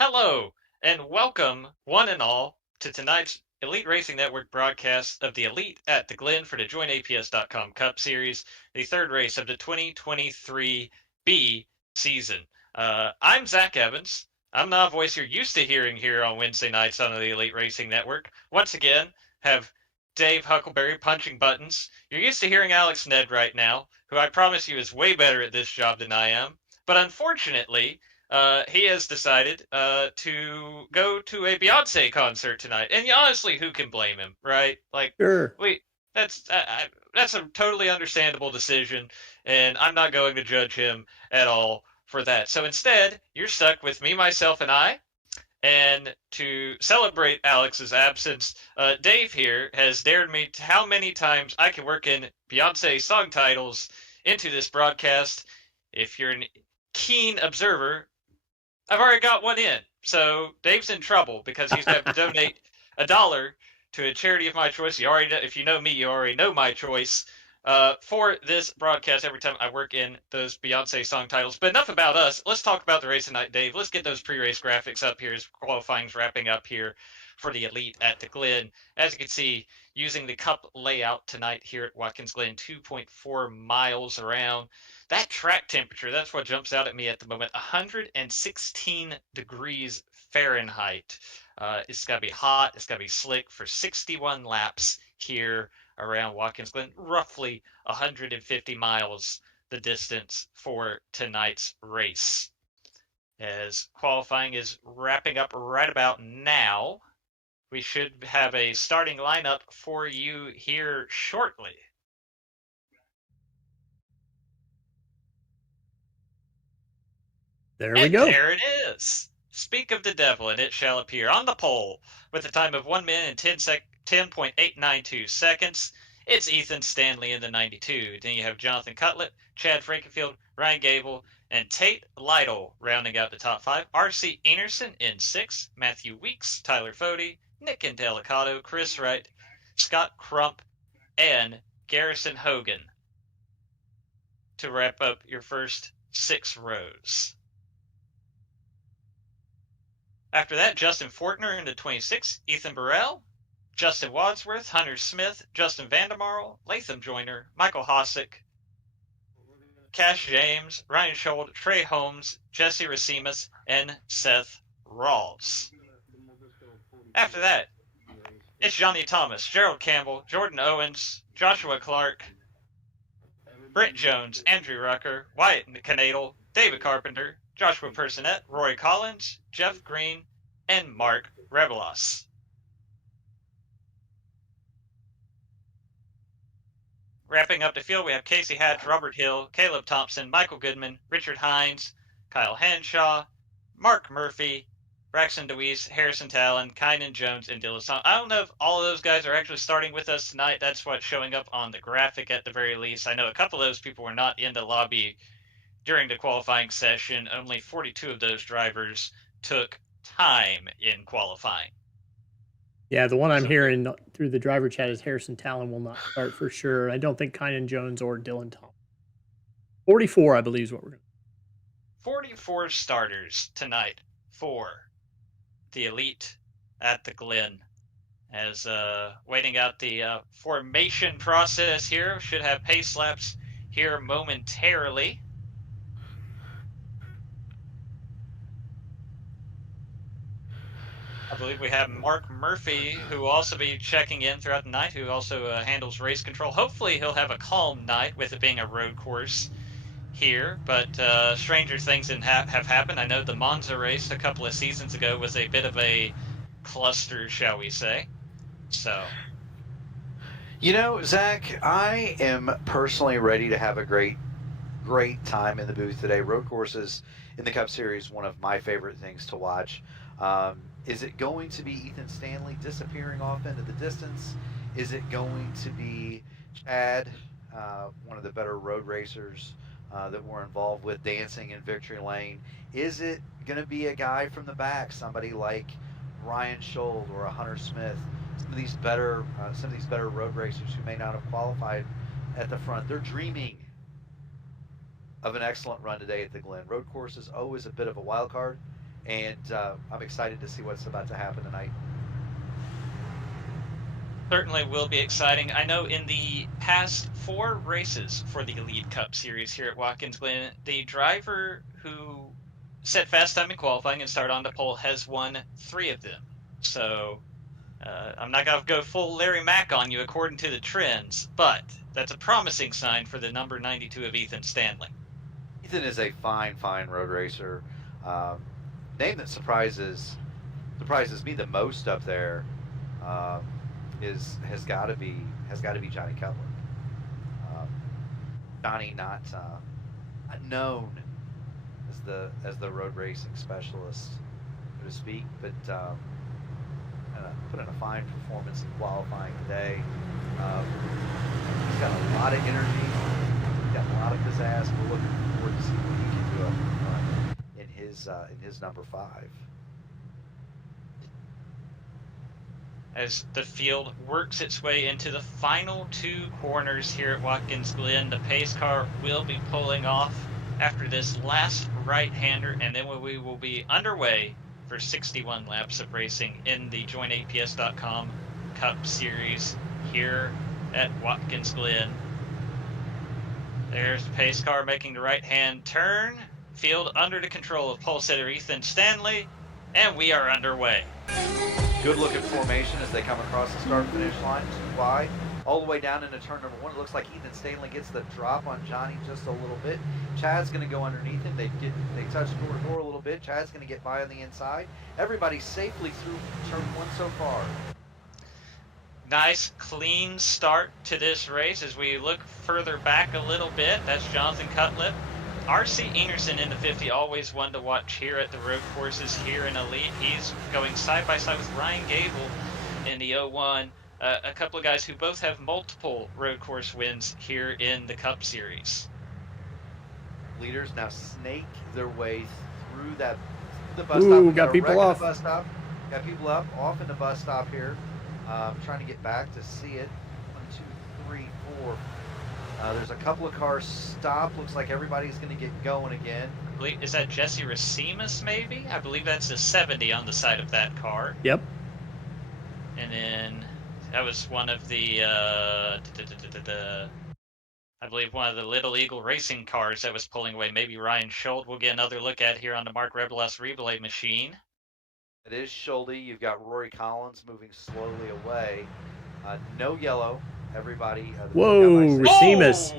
Hello, and welcome, one and all, to tonight's Elite Racing Network broadcast of the Elite at the Glen for the JoinAPS.com Cup Series, the third race of the 2023 B season. I'm Zach Evans. I'm not a voice you're used to hearing here on Wednesday nights on the Elite Racing Network. Once again, have Dave Huckleberry punching buttons. You're used to hearing Alex Ned right now, who I promise you is way better at this job than I am. But unfortunately, he has decided to go to a Beyonce concert tonight. And honestly, who can blame him, right? Like Sure. we that's a totally understandable decision, and I'm not going to judge him at all for that. So instead, you're stuck with me, myself, and I. And to celebrate Alex's absence, Dave here has dared me to how many times I can work in Beyonce song titles into this broadcast. If you're a keen observer, I've already got one in. So Dave's in trouble because he's got to donate $1 to a charity of my choice. You already know, if you know me, you already know my choice for this broadcast every time I work in those Beyonce song titles. But enough about us. Let's talk about the race tonight, Dave. Let's get those pre-race graphics up here as qualifying's wrapping up here for the Elite at the Glen. As you can see, using the Cup layout tonight here at Watkins Glen, 2.4 miles around. That track temperature, that's what jumps out at me at the moment. 116 degrees Fahrenheit. It's got to be hot. It's got to be slick for 61 laps here around Watkins Glen. Roughly 150 miles the distance for tonight's race. As qualifying is wrapping up right about now, we should have a starting lineup for you here shortly. There we And go. there it is. Speak of the devil, and it shall appear on the pole with a time of 1 minute and 10.892 seconds. It's Ethan Stanley in the 92. Then you have Jonathan Cutlett, Chad Frankenfield, Ryan Gable, and Tate Lytle rounding out the top five. R.C. Enerson in six. Matthew Weeks, Tyler Fody, Nick Indelicato, Chris Wright, Scott Crump, and Garrison Hogan to wrap up your first six rows. After that, Justin Fortner into 26, Ethan Burrell, Justin Wadsworth, Hunter Smith, Justin Vandermarl, Latham Joyner, Michael Hosick, Cash James, Ryan Schold, Trey Holmes, Jesse Racimus, and Seth Rawls. After that, it's Johnny Thomas, Gerald Campbell, Jordan Owens, Joshua Clark, Brent Jones, Andrew Rucker, Wyatt Canadle, David Carpenter, Joshua Personette, Roy Collins, Jeff Green, and Mark Revelos. Wrapping up the field, we have Casey Hatch, Robert Hill, Caleb Thompson, Michael Goodman, Richard Hines, Kyle Henshaw, Mark Murphy, Braxton DeWeese, Harrison Talon, Kynan Jones, and Dylan Song. I don't know if all of those guys are actually starting with us tonight. That's what's showing up on the graphic at the very least. I know a couple of those people were not in the lobby during the qualifying session. Only 42 of those drivers took time in qualifying. Yeah, the one I'm So hearing through the driver chat is Harrison Talon will not start for sure. I don't think Kynan Jones or Dylan Thompson. 44, I believe, is what we're going to. 44 starters tonight for the Elite at the Glen. As waiting out the formation process here, should have pace laps here momentarily. I believe we have Mark Murphy, who will also be checking in throughout the night, who also handles race control. Hopefully, he'll have a calm night with it being a road course here, but stranger things have happened. I know the Monza race a couple of seasons ago was a bit of a cluster, shall we say. So, Zach, I am personally ready to have a great time in the booth today. Road courses in the Cup Series, one of my favorite things to watch. Is it going to be Ethan Stanley disappearing off into the distance? Is it going to be Chad, one of the better road racers that we're involved with, dancing in victory lane? Is it going to be a guy from the back, somebody like Ryan Schold or a Hunter Smith? Some of these better road racers who may not have qualified at the front. They're dreaming of an excellent run today at the Glen. Road course is always a bit of a wild card. and I'm excited to see what's about to happen tonight. Certainly will be exciting. I know in the past 4 races for the Elite Cup Series here at Watkins Glen, the driver who set fast time in qualifying and started on the pole has won 3 of them. So I'm not going to go full Larry Mack on you according to the trends, but that's a promising sign for the number 92 of Ethan Stanley. Ethan is a fine road racer. Um, Name that surprises me the most up there um, has got to be Johnny Cutler. Um, Johnny not known as the road racing specialist, so to speak, but put in a fine performance in qualifying today. Um, he's got a lot of energy, he's got a lot of pizzazz. We're looking forward to seeing what he can do up front in his number 5. As the field works its way into the final 2 corners here at Watkins Glen, the pace car will be pulling off after this last right-hander, and then we will be underway for 61 laps of racing in the joinaps.com Cup Series here at Watkins Glen. There's the pace car making the right-hand turn. Field under the control of pole sitter Ethan Stanley, and we are underway. Good looking formation as they come across the start-finish line, 2 wide, all the way down into turn number 1. It looks like Ethan Stanley gets the drop on Johnny just a little bit. Chad's going to go underneath him. They touch door to door a little bit. Chad's going to get by on the inside. Everybody's safely through turn 1 so far. Nice, clean start to this race. As we look further back a little bit, that's Jonathan Cutlip. R.C. Enerson in the 50, always one to watch here at the road courses here in Elite. He's going side by side with Ryan Gable in the 01. A couple of guys who both have multiple road course wins here in the Cup Series. Leaders now snake their way through the bus stop. Ooh, got people off. Bus stop. Got people off in the bus stop here. Trying to get back to see it. 1, 2, 3, 4. There's a couple of cars stopped. Looks like everybody's going to get going again. Is that Jesse Racimus, maybe? I believe that's a 70 on the side of that car. Yep. And then that was one of the, I believe one of the Little Eagle racing cars that was pulling away. Maybe Ryan Schultz. We'll get another look at here on the Mark Rebelas relay machine. It is Schultz. You've got Rory Collins moving slowly away. No yellow. Everybody. Whoa, Racimus.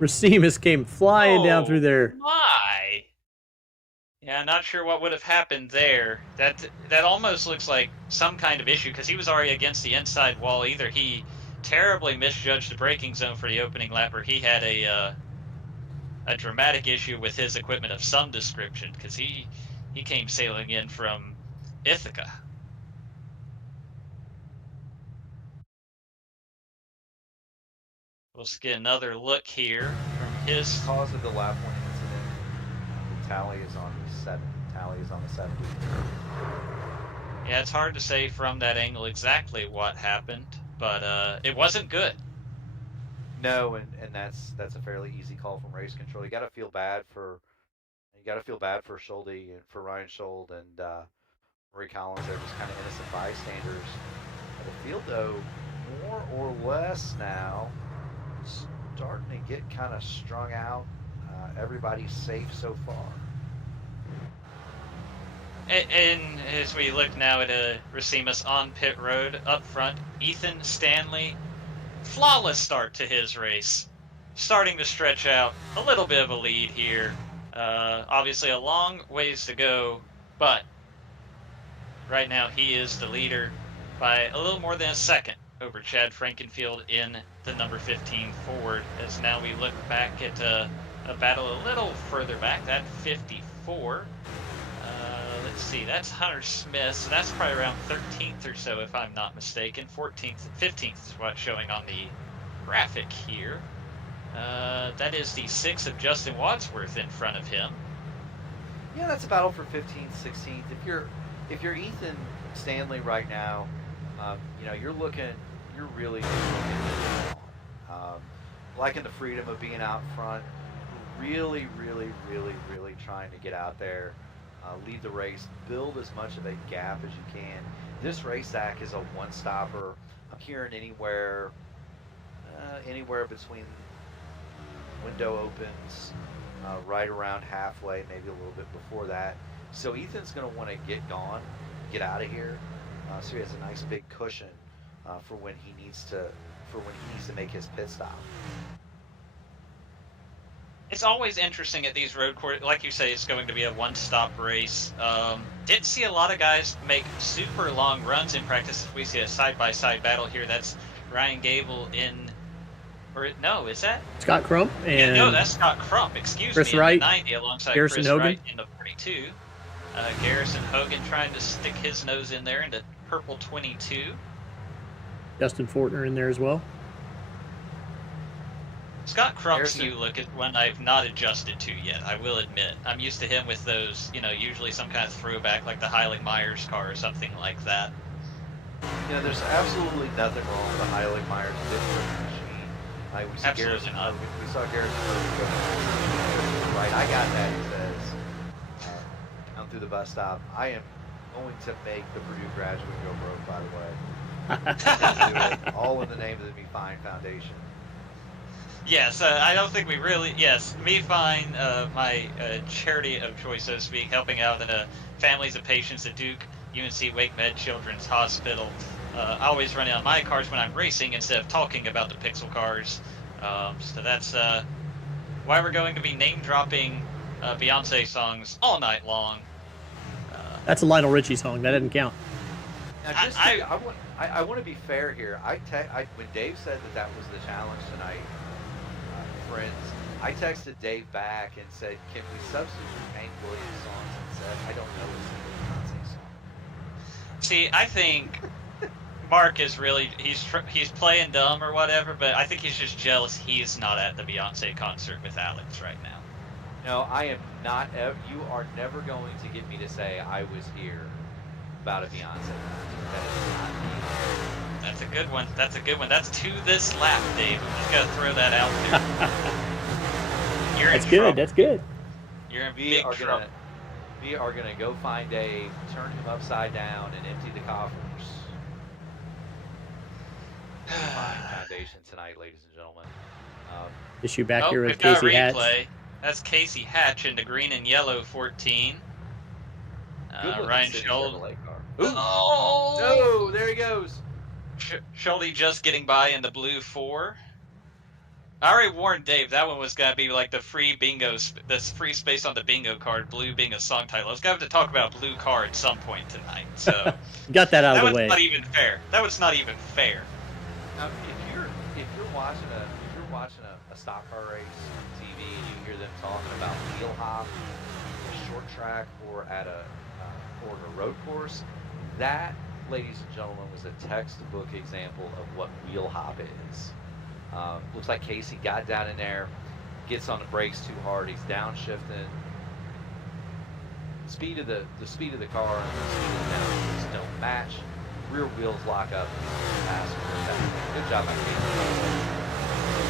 Racimus came flying down through there. My. Yeah, not sure what would have happened there. That almost looks like some kind of issue, because he was already against the inside wall. Either he terribly misjudged the braking zone for the opening lap, or he had a dramatic issue with his equipment of some description, because he came sailing in from Ithaca. We'll just get another look here from his. Cause of the lap 1 incident. The tally is on the 7. Tally is on the 70. Yeah, it's hard to say from that angle exactly what happened, but it wasn't good. No, and that's a fairly easy call from race control. You got to feel bad for Schultz and for Ryan Schultz and Rory Collins. They're just kind of innocent bystanders. The field, though, more or less now starting to get kind of strung out. Everybody's safe so far. And as we look now at Racimus on pit road up front, Ethan Stanley, flawless start to his race, starting to stretch out a little bit of a lead here. Obviously a long ways to go, but right now he is the leader by a little more than a second over Chad Frankenfield in the number 15 Ford. As now we look back at a battle a little further back, that 54. Let's see, that's Hunter Smith, so that's probably around 13th or so if I'm not mistaken. 14th, 15th is what's showing on the graphic here. That is the 6 of Justin Wadsworth in front of him. Yeah, that's a battle for 15th, 16th. If you're Ethan Stanley right now, you're really liking the freedom of being out front. Really trying to get out there. lead the race, build as much of a gap as you can. This racetrack is a one-stopper. I'm hearing anywhere between window opens, right around halfway, maybe a little bit before that. So Ethan's going to want to get gone, get out of here, so he has a nice big cushion for when he needs to make his pit stop. It's always interesting at these road courses. Like you say, it's going to be a one-stop race. Didn't see a lot of guys make super long runs in practice. We see a side-by-side battle here. That's Ryan Gable no, is that? Scott Crump and no, that's Scott Crump. Excuse Chris me. Wright, in the 90 alongside Garrison Chris Hogan. Wright in the 42. Garrison Hogan trying to stick his nose in there in the purple 22. Justin Fortner in there as well. Scott Crump's new look is one I've not adjusted to yet, I will admit. I'm used to him with those, usually some kind of throwback like the Heilig Myers car or something like that. There's absolutely nothing wrong with the Heilig Myers machine. We saw Garrison Hogan go right. I got that, he says. Come through the bus stop. I am going to make the Purdue graduate go broke, by the way. Do it all in the name of the Me Fine Foundation. Yes, I don't think we really. Yes, Me Fine, my charity of choice, so to speak, helping out in families of patients at Duke, UNC Wake Med Children's Hospital. Always running on my cars when I'm racing instead of talking about the Pixel cars. So that's why we're going to be name dropping Beyonce songs all night long. That's a Lionel Richie song. That doesn't count. Now, I want to be fair here. When Dave said that was the challenge tonight, friends, I texted Dave back and said, "Can we substitute Hank Williams songs?" And said, "I don't know a single Beyonce song." See, I think Mark is really he's playing dumb or whatever, but I think he's just jealous he's not at the Beyonce concert with Alex right now. No, I am not. You are never going to get me to say I was here about a Beyonce concert. That is not me. That's a good one. That's to this lap, Dave. I'm just gonna throw that out there. You're That's in good. trouble. That's good. You're in big trouble. We are gonna go find Dave, turn him upside down, and empty the coffers. Fine foundation tonight, ladies and gentlemen. Issue back here with we've got a Casey Hatch. replay. That's Casey Hatch in the green and yellow 14. Ryan Schulte. Oh, no, there he goes. Schulte just getting by in the blue 4. I already warned Dave that one was gonna be like the free bingo, this free space on the bingo card. Blue being a song title. I was gonna have to talk about blue car at some point tonight. So got that out of the way. That was not even fair. That was not even fair. Now, if you're watching a stock car race on TV and you hear them talking about wheel hop, a short track, or at a road course, that, ladies and gentlemen, was a textbook example of what wheel hop is. Looks like Casey got down in there, gets on the brakes too hard. He's downshifting. The speed of the car and the speed of the downshifts don't match. Rear wheels lock up. Good job by Casey.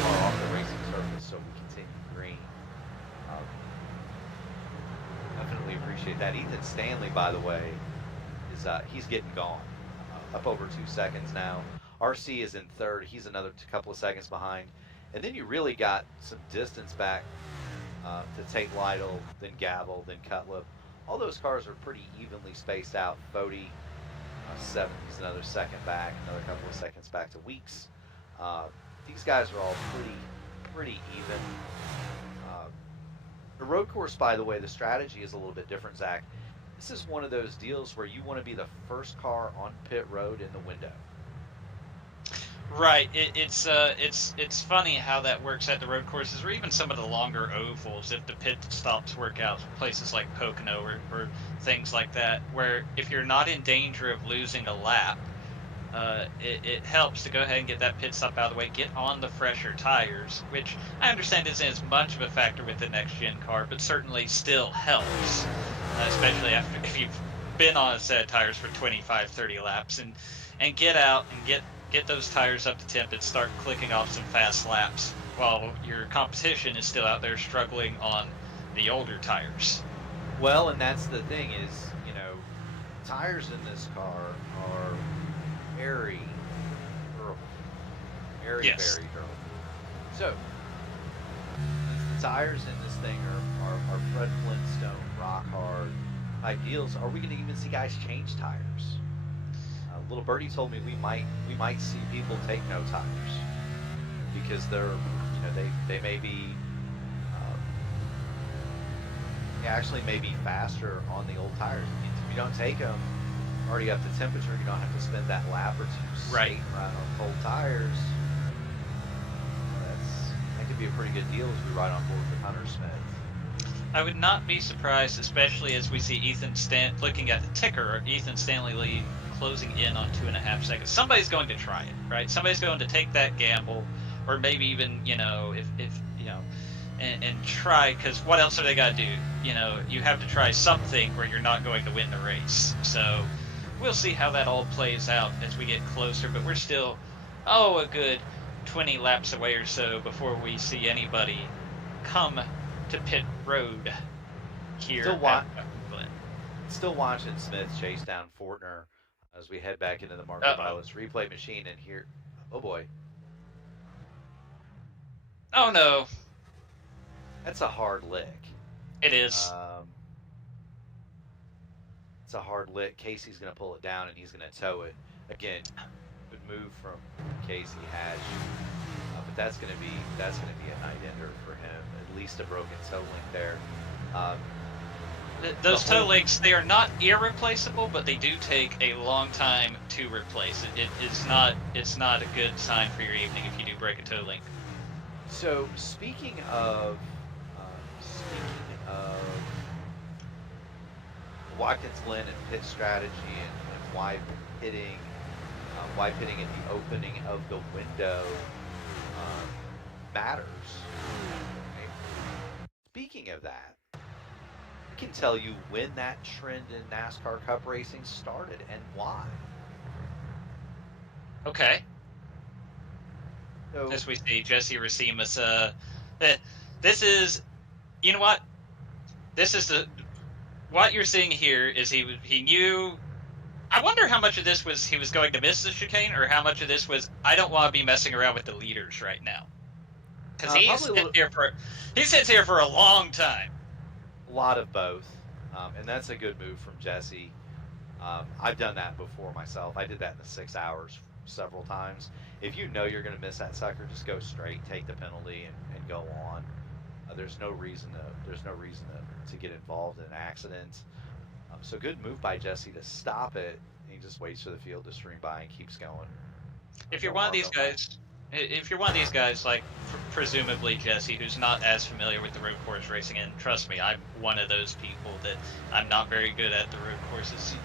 Car off the racing surface, so we continue green. Definitely appreciate that. Ethan Stanley, by the way, is he's getting gone. Up over 2 seconds now. RC is in third. He's another couple of seconds behind. And then you really got some distance back to Tate Lytle, then Gavel, then Cutlip. All those cars are pretty evenly spaced out. Fody, 7, he's another second back, another couple of seconds back to Weeks. These guys are all pretty even. The road course, by the way, the strategy is a little bit different, Zach. This is one of those deals where you want to be the first car on pit road in the window. Right. It's funny how that works at the road courses, or even some of the longer ovals. If the pit stops work out, places like Pocono or things like that, where if you're not in danger of losing a lap, it helps to go ahead and get that pit stop out of the way, get on the fresher tires, which I understand isn't as much of a factor with the next gen car, but certainly still helps, especially if you've been on a set of tires for 25, 30 laps, and get out and get those tires up to temp and start clicking off some fast laps while your competition is still out there struggling on the older tires. Well, and that's the thing is, tires in this car are very durable, very, Yes. very durable. So, since the tires in this thing are Fred Flintstone, rock hard type deals, are we going to even see guys change tires? Little Birdie told me we might see people take no tires because they may be they actually may be faster on the old tires. If you don't take them already up to temperature, you don't have to spend that lap or two Right. skating around on cold tires. That could be a pretty good deal as we ride on board with Hunter Smith. I would not be surprised, especially as we see looking at the ticker, Ethan Stanley lead closing in on 2.5 seconds. Somebody's going to try it, right? Somebody's going to take that gamble, or maybe even, if and try, because what else are they got to do? You have to try something where you're not going to win the race. So we'll see how that all plays out as we get closer, but we're still, a good 20 laps away or so before we see anybody come to pit road here Still at Watkins Glen. Still watching Smith chase down Fortner as we head back into the Marco Violets replay machine, and here, oh boy. Oh no. That's a hard lick. It is. It's a hard lick. Casey's going to pull it down, and he's going to tow it. Again, good move from Casey Hatch. But that's going to be a night ender for him. At least a broken toe link there. Those toe links, they are not irreplaceable, but they do take a long time to replace. It's not a good sign for your evening if you do break a toe link. So speaking of Watkins Glen and pit strategy and why pitting at the opening of the window matters. Okay. Speaking of that, I can tell you when that trend in NASCAR Cup racing started and why. Okay. So, As we see, Jesse Racimus, this is, you know what? This is what you're seeing here is he knew. I wonder how much of this was he was going to miss the chicane, or how much of this was I don't want to be messing around with the leaders right now, because he sits here for a long time. A lot of both, and that's a good move from Jesse. I've done that before myself. I did that in the 6 hours several times. If you know you're going to miss that sucker, just go straight, take the penalty, and go on. There's no reason to get involved in an accident. So good move by Jesse to stop it. He just waits for the field to stream by and keeps going. If you're one of these guys, like presumably Jesse, who's not as familiar with the road course racing, and trust me, I'm one of those people that I'm not very good at the road courses.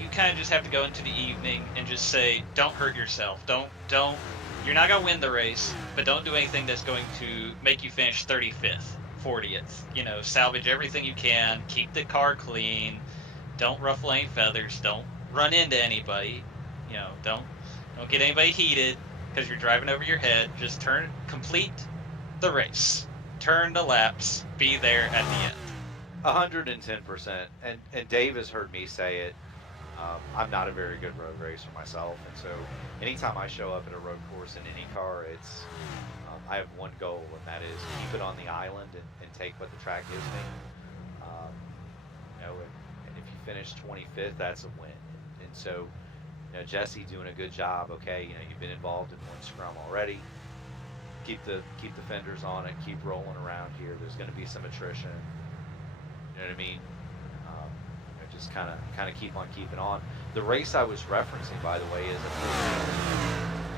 You kind of just have to go into the evening and just say, don't hurt yourself. Don't. You're not going to win the race, but don't do anything that's going to make you finish 35th, 40th. Salvage everything you can. Keep the car clean. Don't ruffle any feathers. Don't run into anybody. Don't get anybody heated because you're driving over your head. Just complete the race. Turn the laps. Be there at the end. 110%. And Dave has heard me say it. I'm not a very good road racer myself, and so anytime I show up at a road course in any car, it's I have one goal, and that is keep it on the island and take what the track gives me. And if you finish 25th, that's a win. And so, Jesse doing a good job. Okay, you've been involved in one scrum already. Keep the fenders on it. Keep rolling around here. There's going to be some attrition. You know what I mean? Just kind of keep on keeping on. The race I was referencing, by the way, is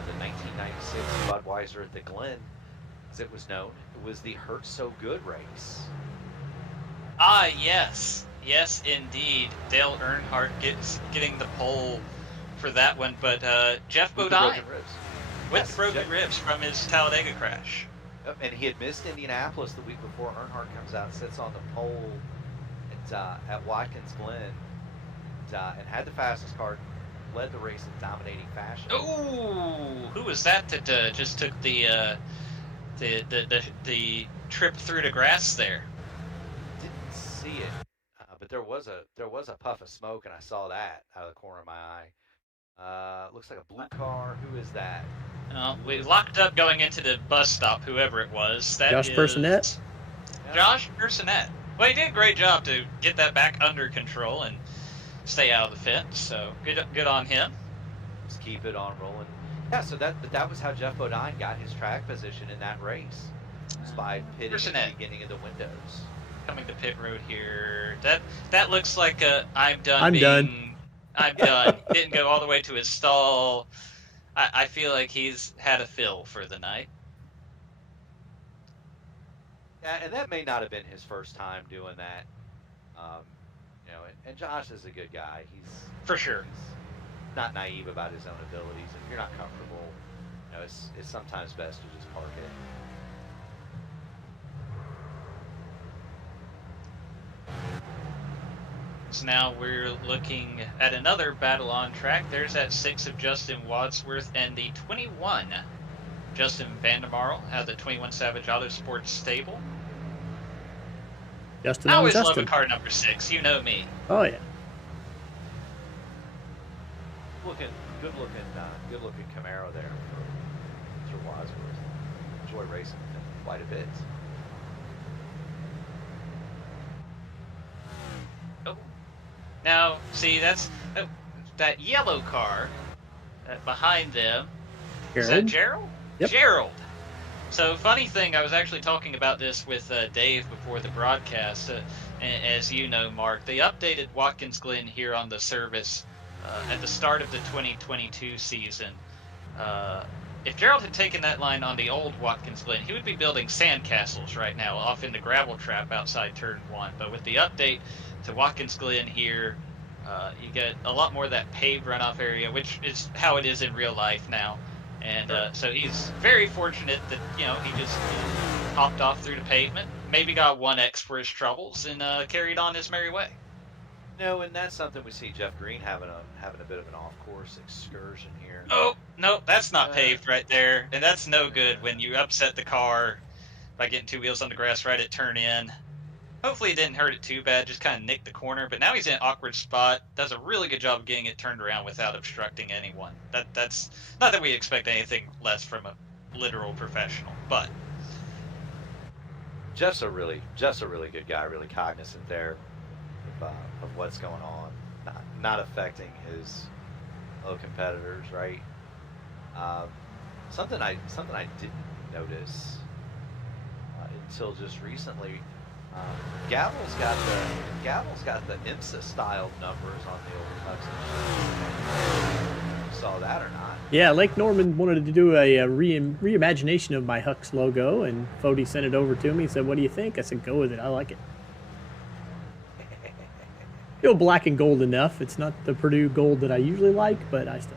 the 1996 Budweiser at the Glen, as it was known. It was the Hurt So Good race. Ah, yes, indeed. Dale Earnhardt getting the pole for that one, but Jeff Bodine with broken ribs from his Talladega crash. Yep, and he had missed Indianapolis the week before. Earnhardt comes out, sits on the pole at Watkins Glen, and had the fastest car, led the race in dominating fashion. Ooh, who was that just took the trip through the grass there? Didn't see it. But there was a puff of smoke, and I saw that out of the corner of my eye. Looks like a blue car. Who is that? We locked up going into the bus stop, whoever it was. That Josh is Personette? Josh Personette. Well, he did a great job to get that back under control and stay out of the fence, so good on him. Just keep it on rolling. Yeah, so that was how Jeff Bodine got his track position in that race. Just by pitting at the beginning of the windows. Coming to pit road here. That looks like a I'm done. I'm done. Didn't go all the way to his stall. I feel like he's had a fill for the night. Yeah, and that may not have been his first time doing that. And Josh is a good guy. He's for sure. He's not naive about his own abilities. If you're not comfortable, it's sometimes best to just park it. So now we're looking at another battle on track. There's that 6 of Justin Wadsworth and the 21 Justin Vandermarl out of the 21 Savage Auto Sports stable. Justin I always Justin. love a car number 6. You know me. Oh yeah. Good looking Camaro there for Mr. Wadsworth. Enjoy racing with him quite a bit. Oh. Now, see, that's that yellow car behind them. Gerald? Is that Gerald? Yep. Gerald. So, funny thing, I was actually talking about this with Dave before the broadcast. As you know, Mark, they updated Watkins Glen here on the service at the start of the 2022 season. If Gerald had taken that line on the old Watkins Glen, he would be building sandcastles right now off in the gravel trap outside Turn 1. But with the update to Watkins Glen here, you get a lot more of that paved runoff area, which is how it is in real life now. And so he's very fortunate that, he just hopped off through the pavement, maybe got 1X for his troubles, and carried on his merry way. No, and that's something we see Jeff Green having a bit of an off-course excursion here. Oh, no, that's not paved right there. And that's no good when you upset the car by getting 2 wheels on the grass right at turn in. Hopefully it didn't hurt it too bad, just kind of nicked the corner. But now he's in an awkward spot. Does a really good job of getting it turned around without obstructing anyone. That's not that we expect anything less from a literal professional, but Jeff's a really good guy, really cognizant there of what's going on, not affecting his fellow competitors, right? Something I didn't notice until just recently. Gavel's got the IMSA styled numbers on the old Hux. You saw that or not? Yeah, Lake Norman wanted to do a reimagination of my Hux logo, and Fody sent it over to me. He said, "What do you think?" I said, "Go with it. I like it." Still black and gold enough. It's not the Purdue gold that I usually like, but I still.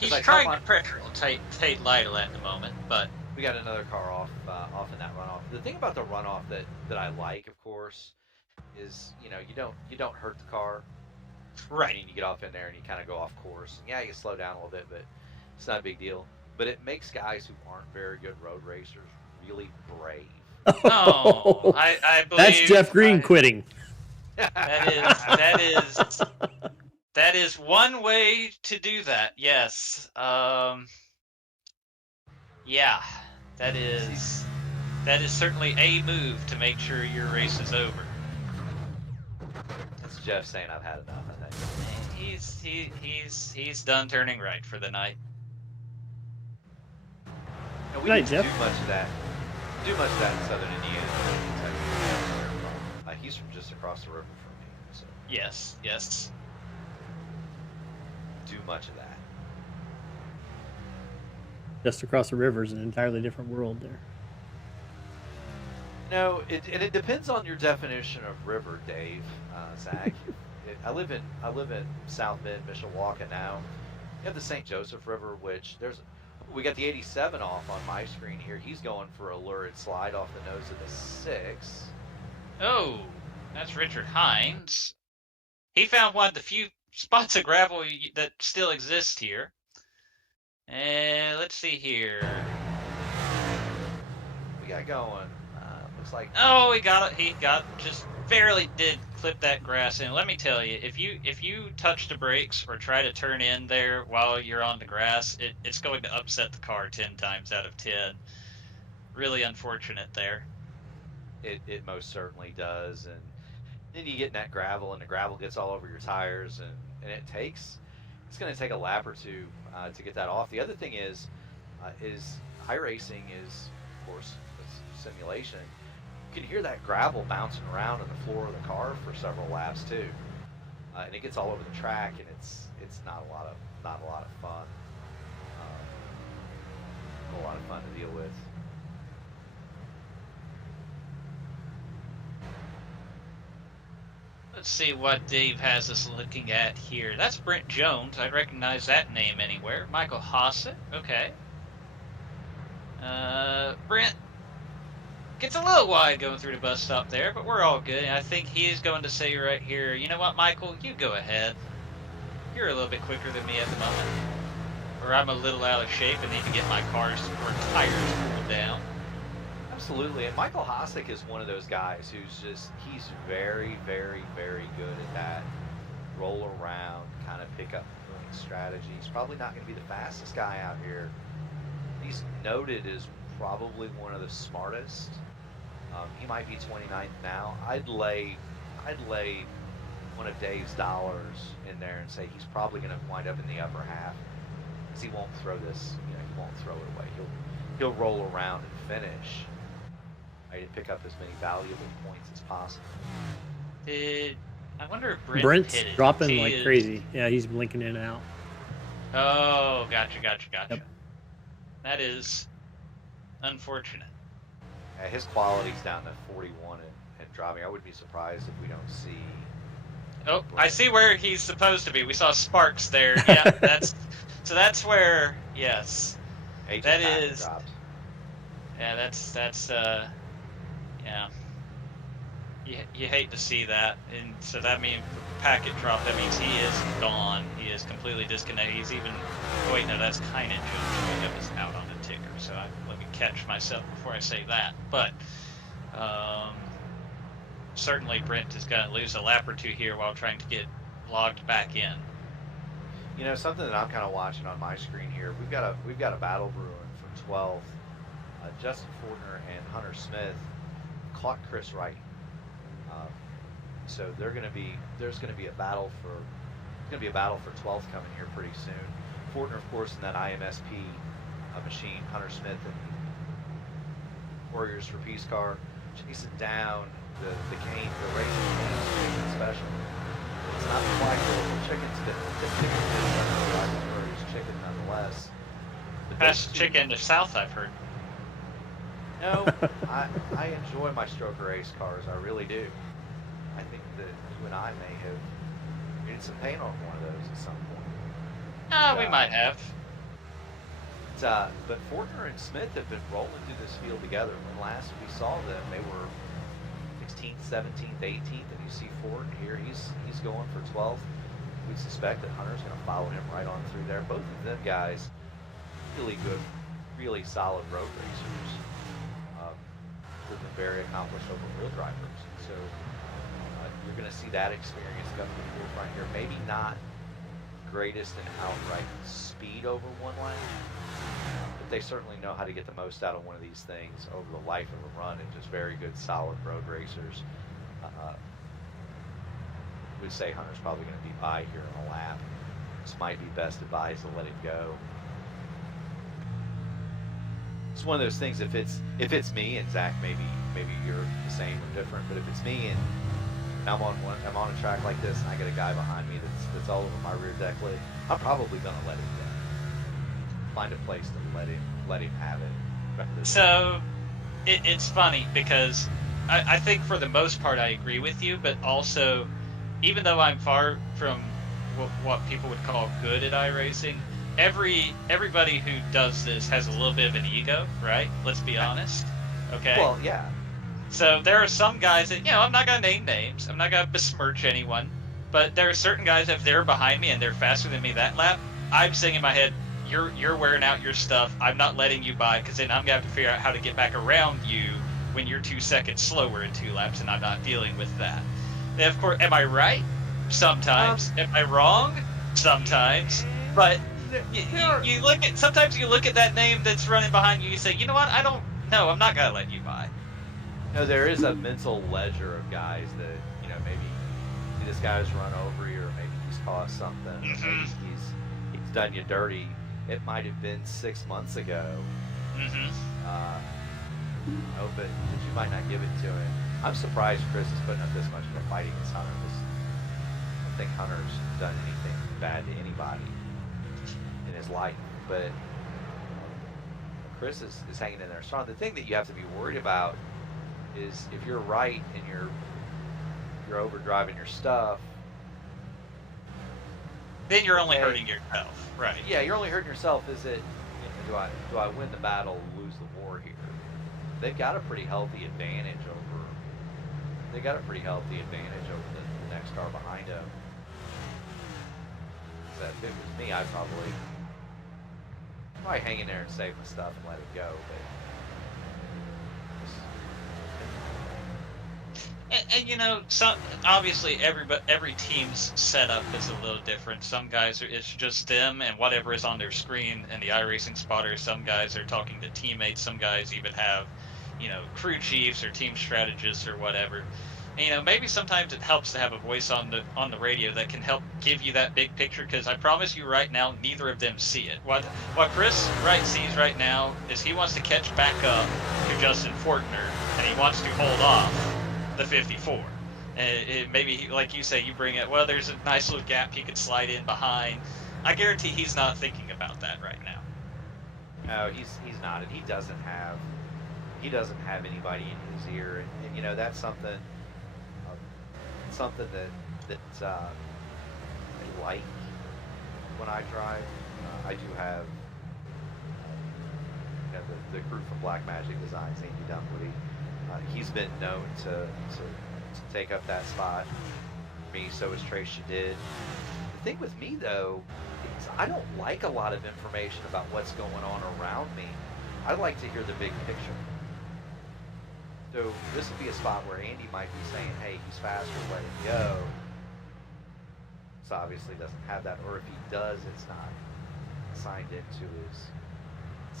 He's trying to pressure on Tate Lytle at the moment, but we got another car off in that runoff. The thing about the runoff that I like, of course, is you don't hurt the car. Right. I mean, you get off in there and you kind of go off course. Yeah, you slow down a little bit, but it's not a big deal. But it makes guys who aren't very good road racers really brave. Oh, I believe that's Jeff Green quitting. That is one way to do that. Yes. Yeah. That is certainly a move to make sure your race is over. That's Jeff saying I've had enough, I think. He's done turning right for the night. And we didn't do much of that. In Southern Indiana. He's from just across the river from me. So Yes. do much of that. Just across the river is an entirely different world there. No, it depends on your definition of river, Dave, Zach. I live in South Bend, Mishawaka now. You have the St. Joseph River, which we got the 87 off on my screen here. He's going for a lurid slide off the nose of the 6. Oh, that's Richard Hines. He found one of the few spots of gravel that still exist here. And let's see here. we got going? Looks like Oh, he got just barely did clip that grass in. Let me tell you, if you touch the brakes or try to turn in there while you're on the grass, it's going to upset the car 10 times out of 10. Really unfortunate there. it most certainly does. And then you get in that gravel, and the gravel gets all over your tires, and it's going to take a lap or two to get that off. The other thing is iRacing is, of course, it's simulation. You can hear that gravel bouncing around on the floor of the car for several laps too, and it gets all over the track, and it's not a lot of fun. A lot of fun to deal with. Let's see what Dave has us looking at here. That's Brent Jones. I'd recognize that name anywhere. Michael Hassett. Okay. Brent gets a little wide going through the bus stop there, but we're all good. I think he is going to say right here, you know what, Michael? You go ahead. You're a little bit quicker than me at the moment. Or I'm a little out of shape and need to get my car's or tires cooled down. Absolutely, and Michael Hossack is one of those guys he's very, very, very good at that roll around, kind of pick up point strategy. He's probably not going to be the fastest guy out here. He's noted as probably one of the smartest. He might be 29th now. I'd lay one of Dave's dollars in there and say he's probably going to wind up in the upper half, because he won't throw this. He won't throw it away. He'll roll around and finish. To pick up as many valuable points as possible. I wonder if Brent's hit it. dropping like crazy. Yeah, he's blinking in and out. Oh, gotcha. Yep. That is unfortunate. Yeah, his quality's down to 41 and driving. I would be surprised if we don't see. Oh, Brent. I see where he's supposed to be. We saw sparks there. Yeah, that's where. Yes, that is. Dropped. Yeah, that's. Yeah. You hate to see that, and so that means packet drop. That means he is gone. He is completely disconnected. He's even. Oh wait, no, that's kind of showing up as out on the ticker. So let me catch myself before I say that. But certainly Brent is going to lose a lap or two here while trying to get logged back in. Something that I'm kind of watching on my screen here. We've got a battle brewing for 12th. Justin Fortner and Hunter Smith caught Chris Wright. So there's going to be a battle for 12th coming here pretty soon. Fortner, of course, in that IMSP machine. Hunter Smith and Warriors for Peace car chasing down the racing chicken special. It's not quite the chicken's chicken nonetheless. Best chicken to South, I've heard. No, I enjoy my Stroker Ace cars. I really do. I think that you and I may have needed some paint on one of those at some point. We might have. But Fortner and Smith have been rolling through this field together. When last we saw them, they were 16th, 17th, 18th, and you see Fortner here. He's going for 12th. We suspect that Hunter's going to follow him right on through there. Both of them guys, really good, really solid road racers. They've been very accomplished over-wheel drivers. So you're going to see that experience come to the forefront here. Maybe not greatest in outright speed over one lane, but they certainly know how to get the most out of one of these things over the life of a run, and just very good, solid road racers. We'd say Hunter's probably going to be by here in a lap. This might be best advised to let it go. It's one of those things. If it's me, and Zach, maybe you're the same or different, but if it's me and I'm on a track like this and I get a guy behind me that's all over my rear deck lid, I'm probably gonna let it go. Find a place to let him have it. So it's funny because I think for the most part I agree with you, but also even though I'm far from what people would call good at iRacing, everybody who does this has a little bit of an ego, right? Let's be honest. Okay. Well, yeah. So there are some guys that, I'm not going to name names. I'm not going to besmirch anyone. But there are certain guys, if they're behind me and they're faster than me that lap, I'm saying in my head, you're wearing out your stuff. I'm not letting you by because then I'm gonna have to figure out how to get back around you when you're 2 seconds slower in 2 laps, and I'm not dealing with that. And of course, am I right? Sometimes. Am I wrong? Sometimes. But you look at sometimes you look at that name that's running behind you. You say, you know what? I don't. No, I'm not gonna let you by. There is a mental ledger of guys that maybe this guy's run over you, or maybe he's caused something, or maybe he's done you dirty. It might have been 6 months ago. But you might not give it to him. I'm surprised Chris is putting up this much of a fight against Hunter. I don't think Hunter's done anything bad to anybody in his life, but Chris is hanging in there strong. The thing that you have to be worried about is if you're right and you're overdriving your stuff, then you're only hurting yourself, right? Yeah, you're only hurting yourself. Is it? Do I win the battle, lose the war here? They've got a pretty healthy advantage over. They got a pretty healthy advantage over the next car behind them. So if it was me, I'd probably hang in there and save my stuff and let it go. And some obviously every team's setup is a little different. Some guys it's just them and whatever is on their screen and the iRacing spotter. Some guys are talking to teammates. Some guys even have, crew chiefs or team strategists or whatever. And, maybe sometimes it helps to have a voice on the radio that can help give you that big picture. Because I promise you right now, neither of them see it. What Chris Wright sees right now is he wants to catch back up to Justin Fortner, and he wants to hold off the 54. And maybe, like you say, you bring it, well, there's a nice little gap he could slide in behind. I guarantee he's not thinking about that right now. No, he's not, and he doesn't have anybody in his ear, and that's something that I like when I drive. I do have the crew from Black Magic Designs, Andy Dunwoody. He's been known to take up that spot for me, so is Trace did. The thing with me, though, is I don't like a lot of information about what's going on around me. I like to hear the big picture. So this would be a spot where Andy might be saying, hey, he's faster, let him go. So obviously doesn't have that, or if he does, it's not signed into his...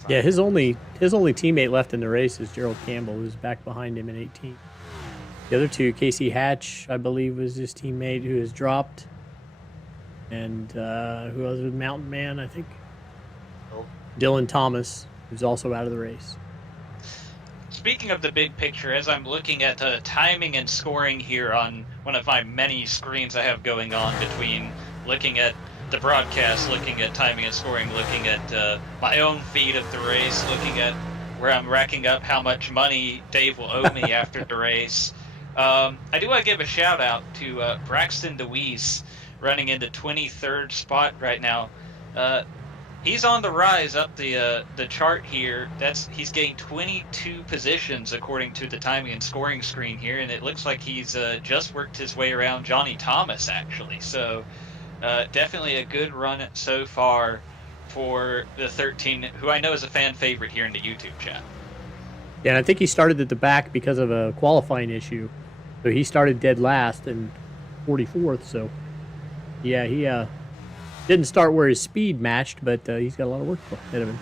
Yeah, his only teammate left in the race is Gerald Campbell, who's back behind him in 18. The other two, Casey Hatch, I believe, was his teammate who has dropped. And who was with Mountain Man, I think? Dylan Thomas, who's also out of the race. Speaking of the big picture, as I'm looking at timing and scoring here on one of my many screens I have going on between looking at the broadcast, looking at timing and scoring, looking at my own feed of the race, looking at where I'm racking up how much money Dave will owe me after the race. I do want to give a shout out to Braxton DeWeese, running into 23rd spot right now. He's on the rise up the chart here. He's gained 22 positions according to the timing and scoring screen here, and it looks like he's just worked his way around Johnny Thomas actually. So definitely a good run so far for the 13, who I know is a fan favorite here in the YouTube chat. Yeah, and I think he started at the back because of a qualifying issue. So he started dead last and 44th. So yeah, he didn't start where his speed matched, but he's got a lot of work ahead of him.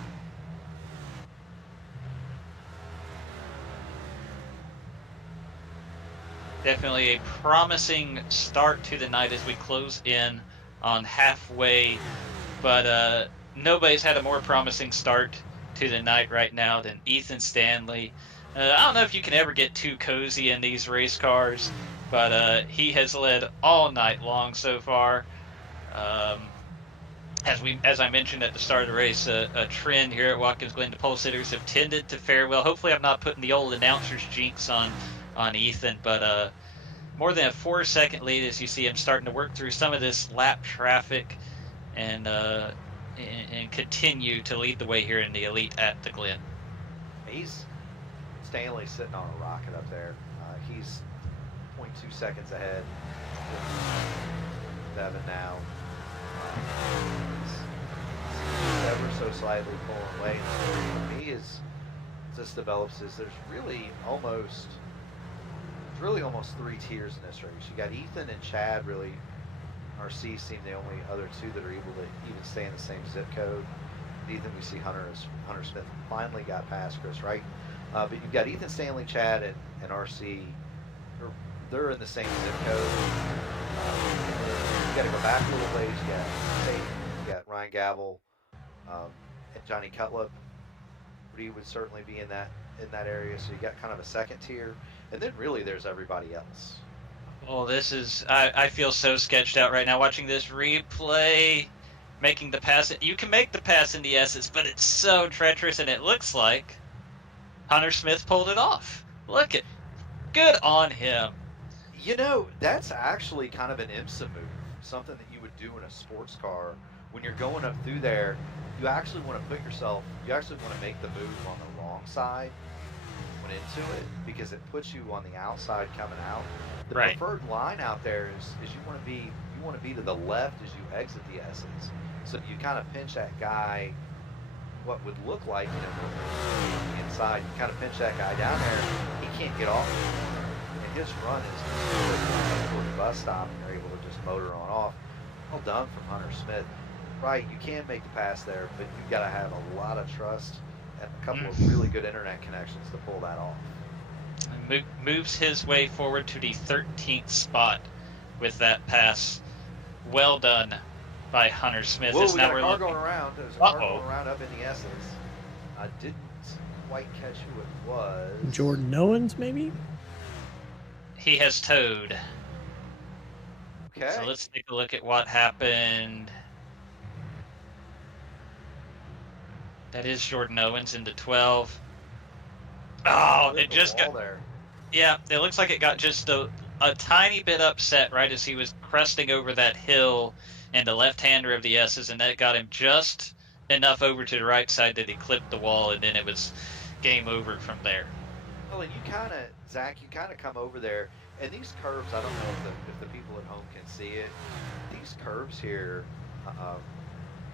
Definitely a promising start to the night as we close in on halfway, but nobody's had a more promising start to the night right now than Ethan Stanley. I don't know if you can ever get too cozy in these race cars, but he has led all night long so far. As I mentioned at the start of the race, a trend here at Watkins Glen, the pole sitters have tended to fare well. Hopefully I'm not putting the old announcer's jinx on Ethan, but more than a 4-second lead as you see him starting to work through some of this lap traffic and continue to lead the way here in the elite at the Glen. Stanley's sitting on a rocket up there. He's 0.2 seconds ahead. 7 now. He's ever so slightly pulling away. And for me, as this develops, is there's really almost 3 tiers in this race. You got Ethan and Chad. Really, RC seem the only other two that are able to even stay in the same zip code. Ethan, we see Hunter Smith finally got past Chris Wright. But you've got Ethan Stanley, Chad, and RC. They're in the same zip code. You got to go back a little ways. You got Tate, you got Ryan Gavel, and Johnny Cutlip. But he would certainly be in that area. So you got kind of a second tier, and then really there's everybody else. Well, this is I feel so sketched out right now watching this replay. Making the pass, you can make the pass in the S's, but it's so treacherous, and it looks like Hunter Smith pulled it off. Look at, good on him. You know, that's actually kind of an IMSA move, something that you would do in a sports car. When you're going up through there, you actually want to make the move on the wrong side when into it, because it puts you on the outside coming out. The Right. preferred line out there is you want to be to the left as you exit the S's. So you kind of pinch that guy, what would look like, on the inside, you kind of pinch that guy down there, he can't get off. And his run is toward the bus stop, and you're able to just motor on off. Well done from Hunter Smith. Right, you can make the pass there, but you've got to have a lot of trust and a couple of really good internet connections to pull that off. Moves his way forward to the 13th spot with that pass. Well done by Hunter Smith. Whoa, we got a car looking... going around. There's a car going around up in the S's. I didn't quite catch who it was. Jordan Owens, maybe? He has towed. Okay. So let's take a look at what happened. That is Jordan Owens into 12. Oh, it just got there. Yeah, it looks like it got just a tiny bit upset right as he was cresting over that hill and the left-hander of the S's, and that got him just enough over to the right side that he clipped the wall, and then it was game over from there. Well, and Zach, you kind of come over there, and these curves, I don't know if the people at home can see it, these curves here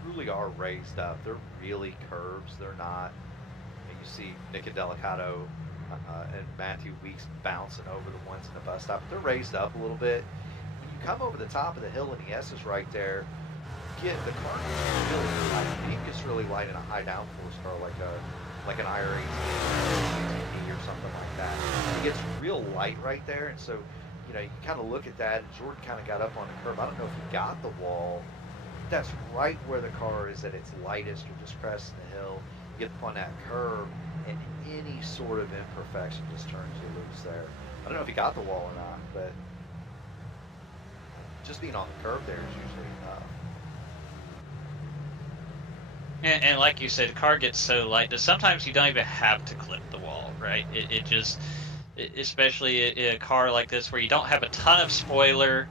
truly are raised up. They're really curves. They're not. You see Nick Delicato and Matthew Weeks bouncing over the ones in the bus stop. They're raised up a little bit. When you come over the top of the hill and the S is right there, the car gets really light. It gets really light in a high downforce car like an IR18 or something like that. It gets real light right there, and so you kind of look at that, and Jordan kind of got up on the curve. I don't know if he got the wall. That's right where the car is at its lightest, or just cresting the hill. You get up on that curve, and any sort of imperfection just turns you loose there. I don't know if he got the wall or not, but just being on the curve there is usually enough. And like you said, the car gets so light that sometimes you don't even have to clip the wall, right? It just, especially in a car like this where you don't have a ton of spoiler,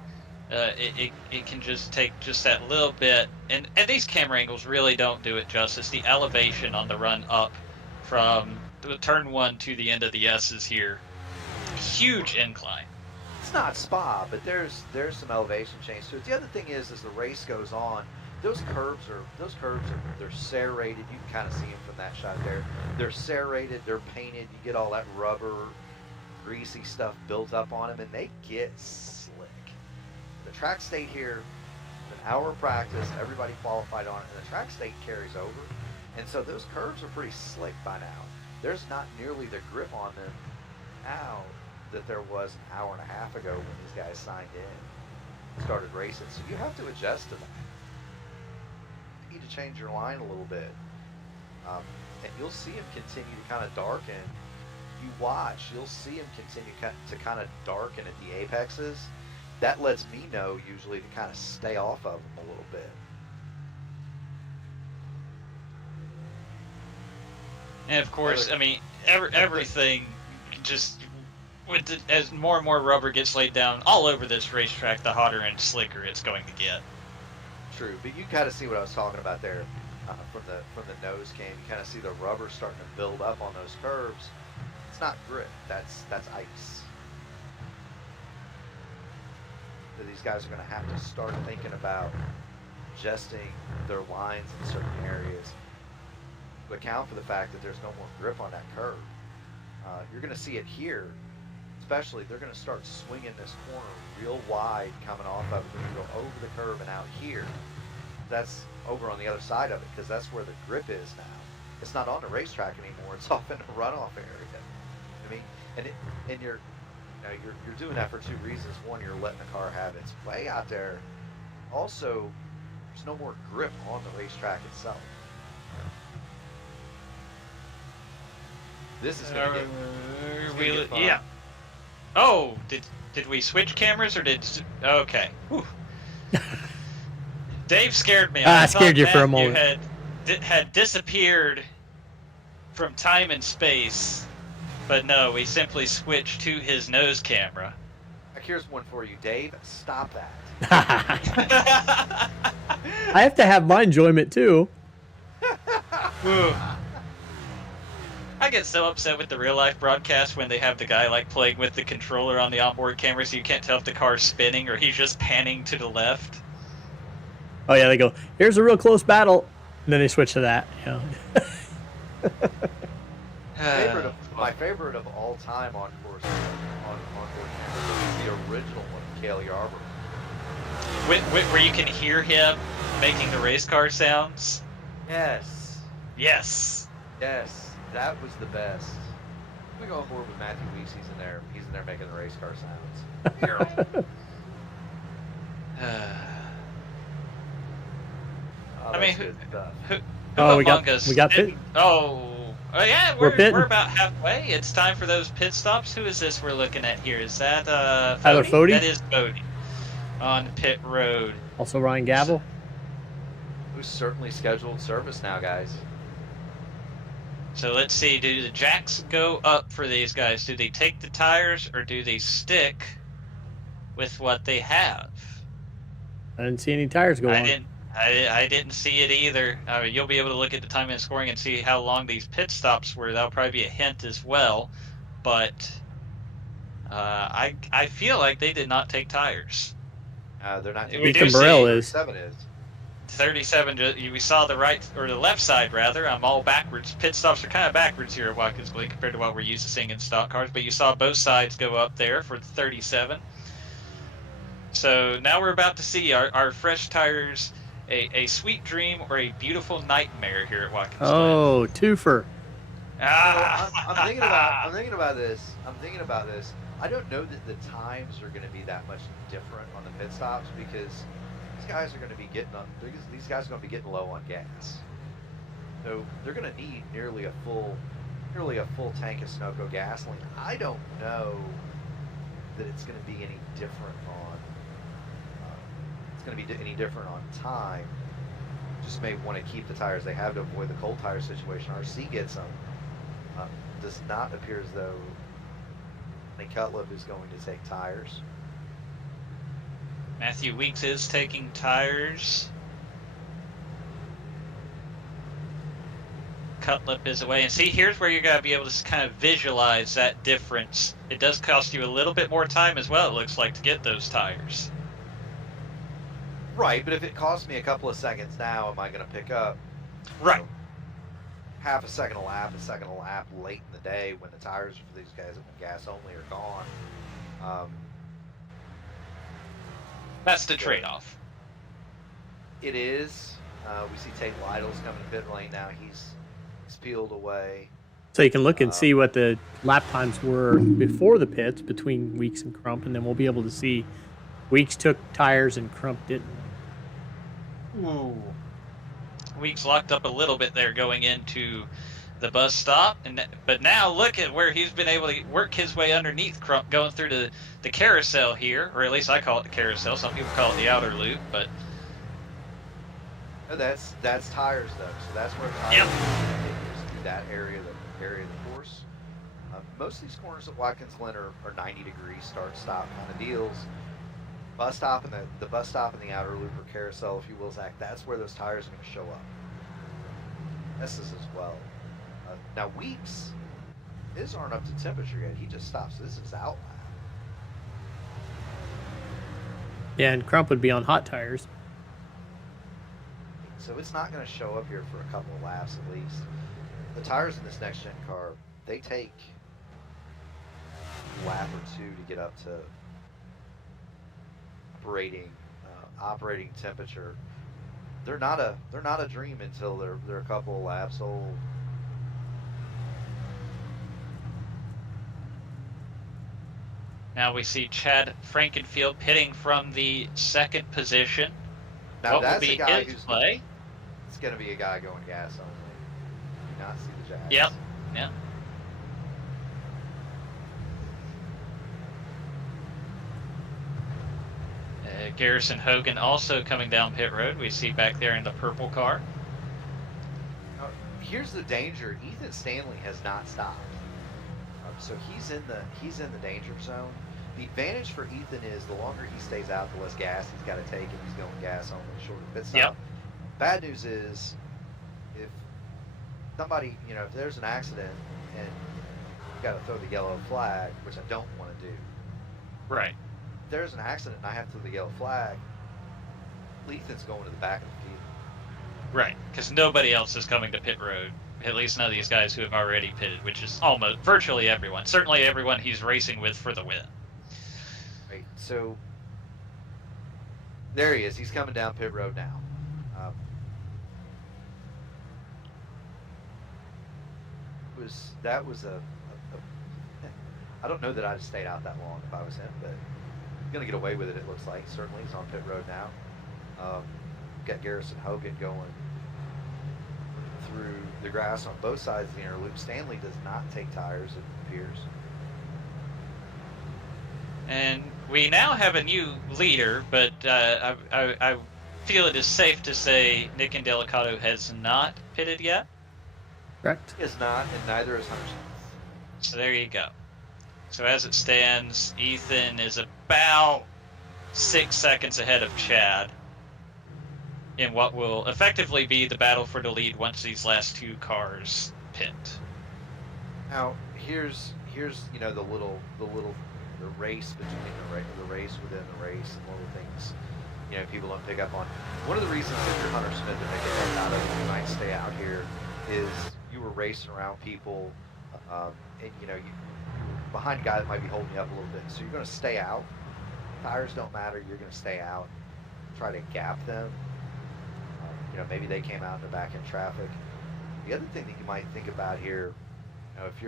it can just take just that little bit. And these camera angles really don't do it justice. The elevation on the run up from the turn 1 to the end of the S's here, huge incline. It's not Spa, but there's some elevation change to it. The other thing is as the race goes on, those curves are they're serrated. You can kind of see them from that shot there. They're serrated, they're painted. You get all that rubber, greasy stuff built up on them, and they get slick. The track state here, an hour of practice, everybody qualified on it, and the track state carries over. And so those curves are pretty slick by now. There's not nearly the grip on them now that there was an hour and a half ago when these guys signed in, started racing. So you have to adjust to that. You need to change your line a little bit. And you'll see him continue to kind of darken. You watch, you'll see him continue to kind of darken at the apexes. That lets me know usually to kind of stay off of them a little bit. And of course, I mean, everything just as more and more rubber gets laid down all over this racetrack, the hotter and slicker it's going to get. True, but you kind of see what I was talking about there from the nose cam. You kind of see the rubber starting to build up on those curves. It's not grip. That's ice. So these guys are going to have to start thinking about adjusting their lines in certain areas. to account for the fact that there's no more grip on that curve. You're going to see it here, especially. They're going to start swinging this corner real wide coming off of it. They're going to go over the curve and out here. That's over on the other side of it because that's where the grip is now. It's not on the racetrack anymore. It's off in the runoff area. I mean, and you're doing that for two reasons. One, you're letting the car have its way out there. Also, there's no more grip on the racetrack itself. This is going to get fun. Yeah. Oh, did we switch cameras or did? Okay. Whew. Dave scared me. I scared you for a moment. Had disappeared from time and space, but no, we simply switched to his nose camera. Here's one for you, Dave. Stop that. I have to have my enjoyment too. I get so upset with the real life broadcast when they have the guy like playing with the controller on the onboard camera, so you can't tell if the car's spinning or he's just panning to the left. Oh yeah, they go, here's a real close battle, and then they switch to that. Yeah. My favorite of all time on course on onboard camera is the original one, Cale Yarborough. Where you can hear him making the race car sounds. Yes. Yes. Yes. That was the best. We go on board with Matthew Weeks. He's in there. He's in there making the race car sounds. I mean, who we got pit. Oh yeah, we're about halfway. It's time for those pit stops. Who is this we're looking at here? Is that Tyler Fody? That is Fody on pit road. Also Ryan Gavel, who's certainly scheduled service now, guys. So let's see, do the jacks go up for these guys? Do they take the tires or do they stick with what they have? I didn't see any tires go on. I didn't see it either. You'll be able to look at the time and scoring and see how long these pit stops were. That'll probably be a hint as well. But I feel like they did not take tires. They're not. Ethan Burrell is. 7 is. 37, we saw the right, or the left side rather. I'm all backwards. Pit stops are kind of backwards here at Watkins Glen compared to what we're used to seeing in stock cars, but you saw both sides go up there for 37. So now we're about to see our fresh tires, a sweet dream or a beautiful nightmare here at Watkins Glen. Oh, twofer. I'm thinking about this. I don't know that the times are going to be that much different on the pit stops because these guys are going to be getting low on gas. So they're going to need nearly a full tank of Sunoco gasoline. I don't know that it's going to be any different on time. Just may want to keep the tires they have to avoid the cold tire situation. RC gets them. Does not appear as though Cutlip is going to take tires. Matthew Weeks is taking tires. Cutlip is away. And see, here's where you're going to be able to kind of visualize that difference. It does cost you a little bit more time as well, it looks like, to get those tires. Right, but if it costs me a couple of seconds now, am I going to pick up? Right. Half a second a lap late in the day when the tires for these guys that have been gas only are gone. That's the trade-off. It is. We see Tate Lytle's coming to pit lane now. He's peeled away. So you can look and see what the lap times were before the pits between Weeks and Crump, and then we'll be able to see Weeks took tires and Crump didn't. Ooh. Weeks locked up a little bit there going into the bus stop, but now look at where he's been able to work his way underneath Crump, going through the carousel here, or at least I call it the carousel. Some people call it the outer loop, but no, that's tires though. So that's where the tires is through that area of the course. Most of these corners at Watkins Glen are 90 degrees start stop kind of deals. Bus stop and the bus stop in the outer loop or carousel, if you will, Zach, that's where those tires are going to show up. This is as well. Now Weeks, his aren't up to temperature yet. He just stops. This is out lap. Yeah, and Crump would be on hot tires. So it's not going to show up here for a couple of laps at least. the tires in this next gen car, they take a lap or two to get up to operating temperature. They're not a dream until they're a couple of laps old. Now we see Chad Frankenfield pitting from the second position. Now What will that's be a guy his who's play? It's going to be a guy going gas only. Do not see the jacks. Yep. Yep. Garrison Hogan also coming down pit road. We see back there in the purple car. Here's the danger. Ethan Stanley has not stopped, so he's in the danger zone. The advantage for Ethan is the longer he stays out, the less gas he's got to take, and he's going gas only, shorter pit stop. Yep. Bad news is, if somebody, if there's an accident and you got to throw the yellow flag, which I don't want to do. Right. If there's an accident and I have to throw the yellow flag, Ethan's going to the back of the field. Right, because nobody else is coming to pit road. At least none of these guys who have already pitted, which is almost virtually everyone. Certainly everyone he's racing with for the win. Right. So there he is. He's coming down pit road now. That was I don't know that I'd have stayed out that long if I was him, but he's gonna get away with it. It looks like. Certainly, he's on pit road now. Got Garrison Hogan going through the grass on both sides of the inner loop. Stanley does not take tires, it appears. And we now have a new leader, but I feel it is safe to say Nick Indelicato has not pitted yet. Correct. He is not, and neither is Hunter. So there you go. So as it stands, Ethan is about 6 seconds ahead of Chad in what will effectively be the battle for the lead once these last two cars pit. Now here's the race between the race within the race and little things people don't pick up on. One of the reasons if you're Hunter Smith and make a head out of it, you might stay out here is you were racing around people and you're behind a guy that might be holding you up a little bit, so you're going to stay out. Tires don't matter. You're going to stay out, try to gap them. Maybe they came out in the back end traffic. The other thing that you might think about here, if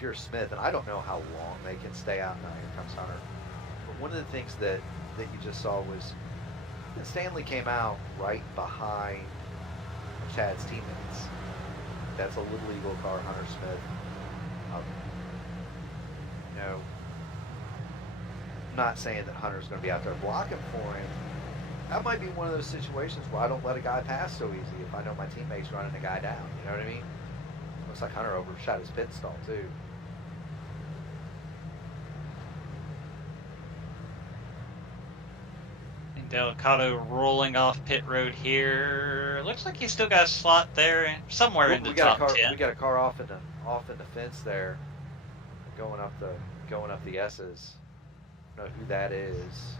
you're Smith, and I don't know how long they can stay out. Now here comes Hunter. But one of the things that you just saw was that Stanley came out right behind Chad's teammates. That's a Little Eagle car, Hunter Smith. I'm not saying that Hunter's going to be out there blocking for him. That might be one of those situations where I don't let a guy pass so easy if I know my teammate's running a guy down. You know what I mean? Looks like Hunter overshot his pit stall too. Indelicato rolling off pit road here. Looks like he's still got a slot there somewhere in the top 10. We got a car off in the fence there, going up the S's. I don't know who that is.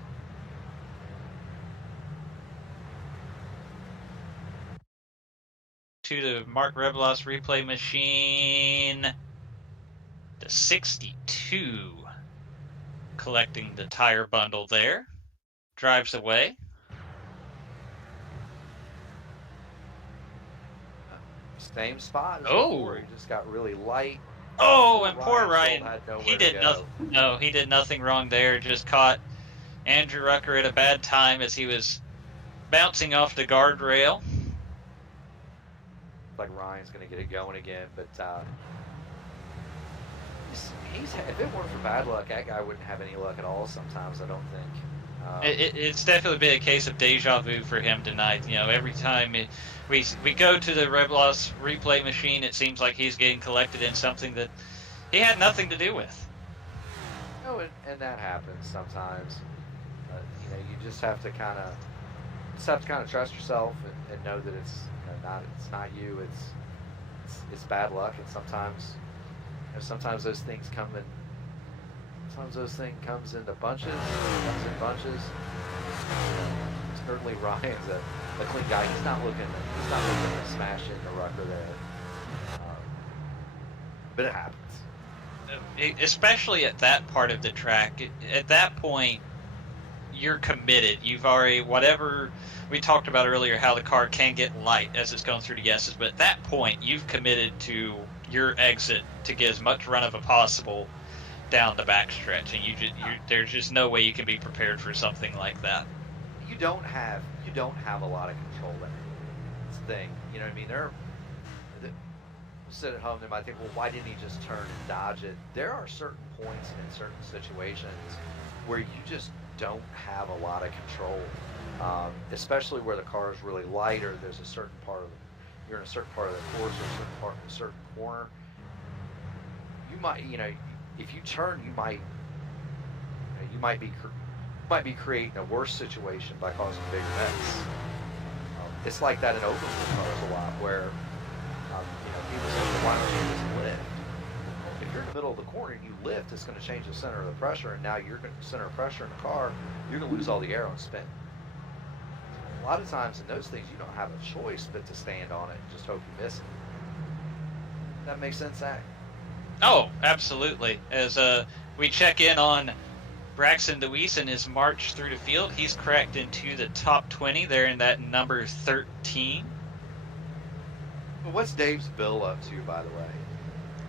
To the Mark Revelos replay machine. The 62 collecting the tire bundle there. Drives away. Same spot as Oh. before. He just got really light. Oh, and poor Ryan Ryan. had nowhere He to did go. nothing. No, he did nothing wrong there. Just caught Andrew Rucker at a bad time as he was bouncing off the guardrail. Like Ryan's going to get it going again, but if it weren't for bad luck, that guy wouldn't have any luck at all sometimes, I don't think. It's definitely been a case of deja vu for him tonight. Every time we go to the Revelos replay machine, it seems like he's getting collected in something that he had nothing to do with. And that happens sometimes. You just have to kind of trust yourself and know that it's not you. It's bad luck, and sometimes those things come in. Sometimes those things comes into bunches. Certainly, Ryan's a clean guy. He's not looking to smash into Rucker there. but it happens. Especially at that part of the track. At that point, you're committed. You've already, whatever we talked about earlier, how the car can get light as it's going through the S's, but at that point, you've committed to your exit to get as much run of as possible down the backstretch, and there's just no way you can be prepared for something like that. You don't have a lot of control there. That's the thing. You know what I mean? Sit at home, they might think, well, why didn't he just turn and dodge it? There are certain points and in certain situations where you just don't have a lot of control, especially where the car is really light, or there's a certain part of you're in a certain part of the course, or a certain corner. You might, if you turn, you might be creating a worse situation by causing a bigger mess. It's like that in open wheel cars a lot, where people say, well, why don't you just lift? If you're in the middle of the corner and you lift, it's going to change the center of the pressure, and now you're going to center of pressure in the car, you're going to lose all the air and spin. A lot of times in those things, you don't have a choice but to stand on it and just hope you miss it. That makes sense, Zach? Oh, absolutely. As we check in on Braxton DeWeese and his march through the field, he's cracked into the top 20 there in that number 13. What's Dave's bill up to, by the way?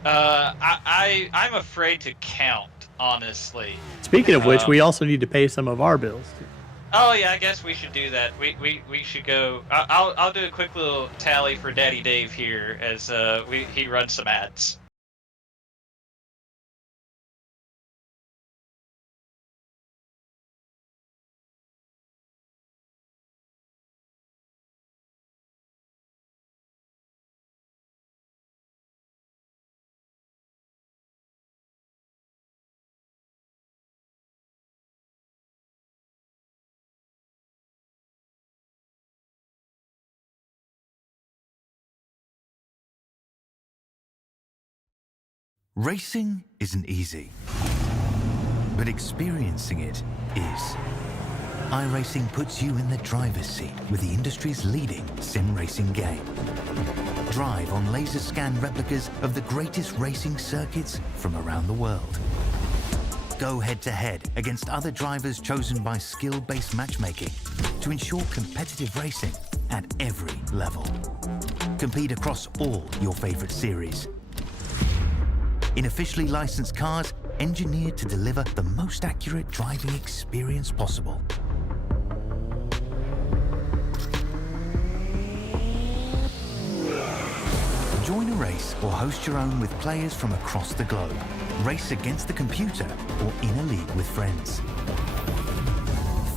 I'm afraid to count, honestly. Speaking of which, we also need to pay some of our bills. Oh yeah, I guess we should do that. We should go. I'll do a quick little tally for Daddy Dave here as he runs some ads. Racing isn't easy, but experiencing it is. iRacing puts you in the driver's seat with the industry's leading sim racing game. Drive on laser scan replicas of the greatest racing circuits from around the world. Go head-to-head against other drivers chosen by skill-based matchmaking to ensure competitive racing at every level. Compete across all your favorite series. In officially licensed cars, engineered to deliver the most accurate driving experience possible. Join a race or host your own with players from across the globe. Race against the computer or in a league with friends.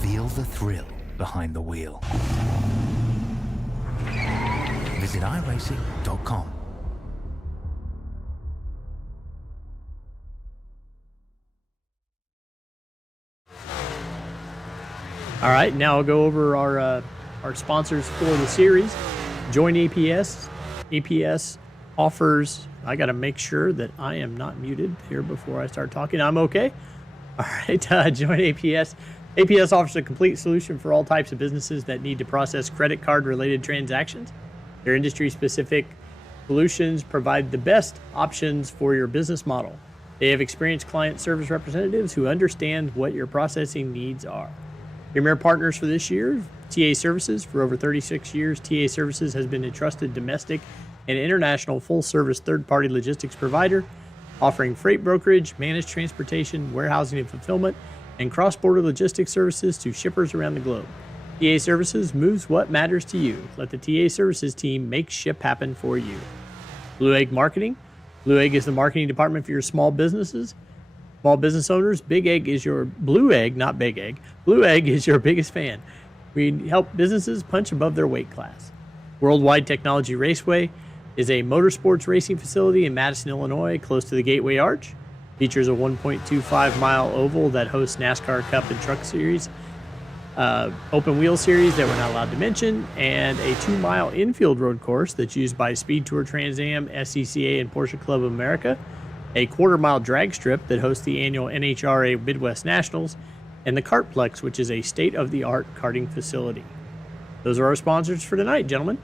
Feel the thrill behind the wheel. Visit iRacing.com. All right, now I'll go over our sponsors for the series. Join APS. APS offers, I got to make sure that I am not muted here before I start talking. I'm okay. All right, join APS. APS offers a complete solution for all types of businesses that need to process credit card related transactions. Their industry specific solutions provide the best options for your business model. They have experienced client service representatives who understand what your processing needs are. Premier partners for this year, TA Services. For over 36 years, TA Services has been a trusted domestic and international full-service third-party logistics provider, offering freight brokerage, managed transportation, warehousing and fulfillment, and cross-border logistics services to shippers around the globe. TA Services moves what matters to you. Let the TA Services team make ship happen for you. Blue Egg Marketing. Blue Egg is the marketing department for your small businesses. Small business owners, Big Egg is your Blue Egg, not Big Egg. Blue Egg is your biggest fan. We help businesses punch above their weight class. Worldwide Technology Raceway is a motorsports racing facility in Madison, Illinois, close to the Gateway Arch. Features a 1.25-mile oval that hosts NASCAR Cup and Truck Series, open wheel series that we're not allowed to mention, and a 2-mile infield road course that's used by Speed Tour Trans Am, SCCA, and Porsche Club of America. A 1/4-mile drag strip that hosts the annual NHRA Midwest Nationals, and the Kartplex, which is a state-of-the-art karting facility. Those are our sponsors for tonight, gentlemen.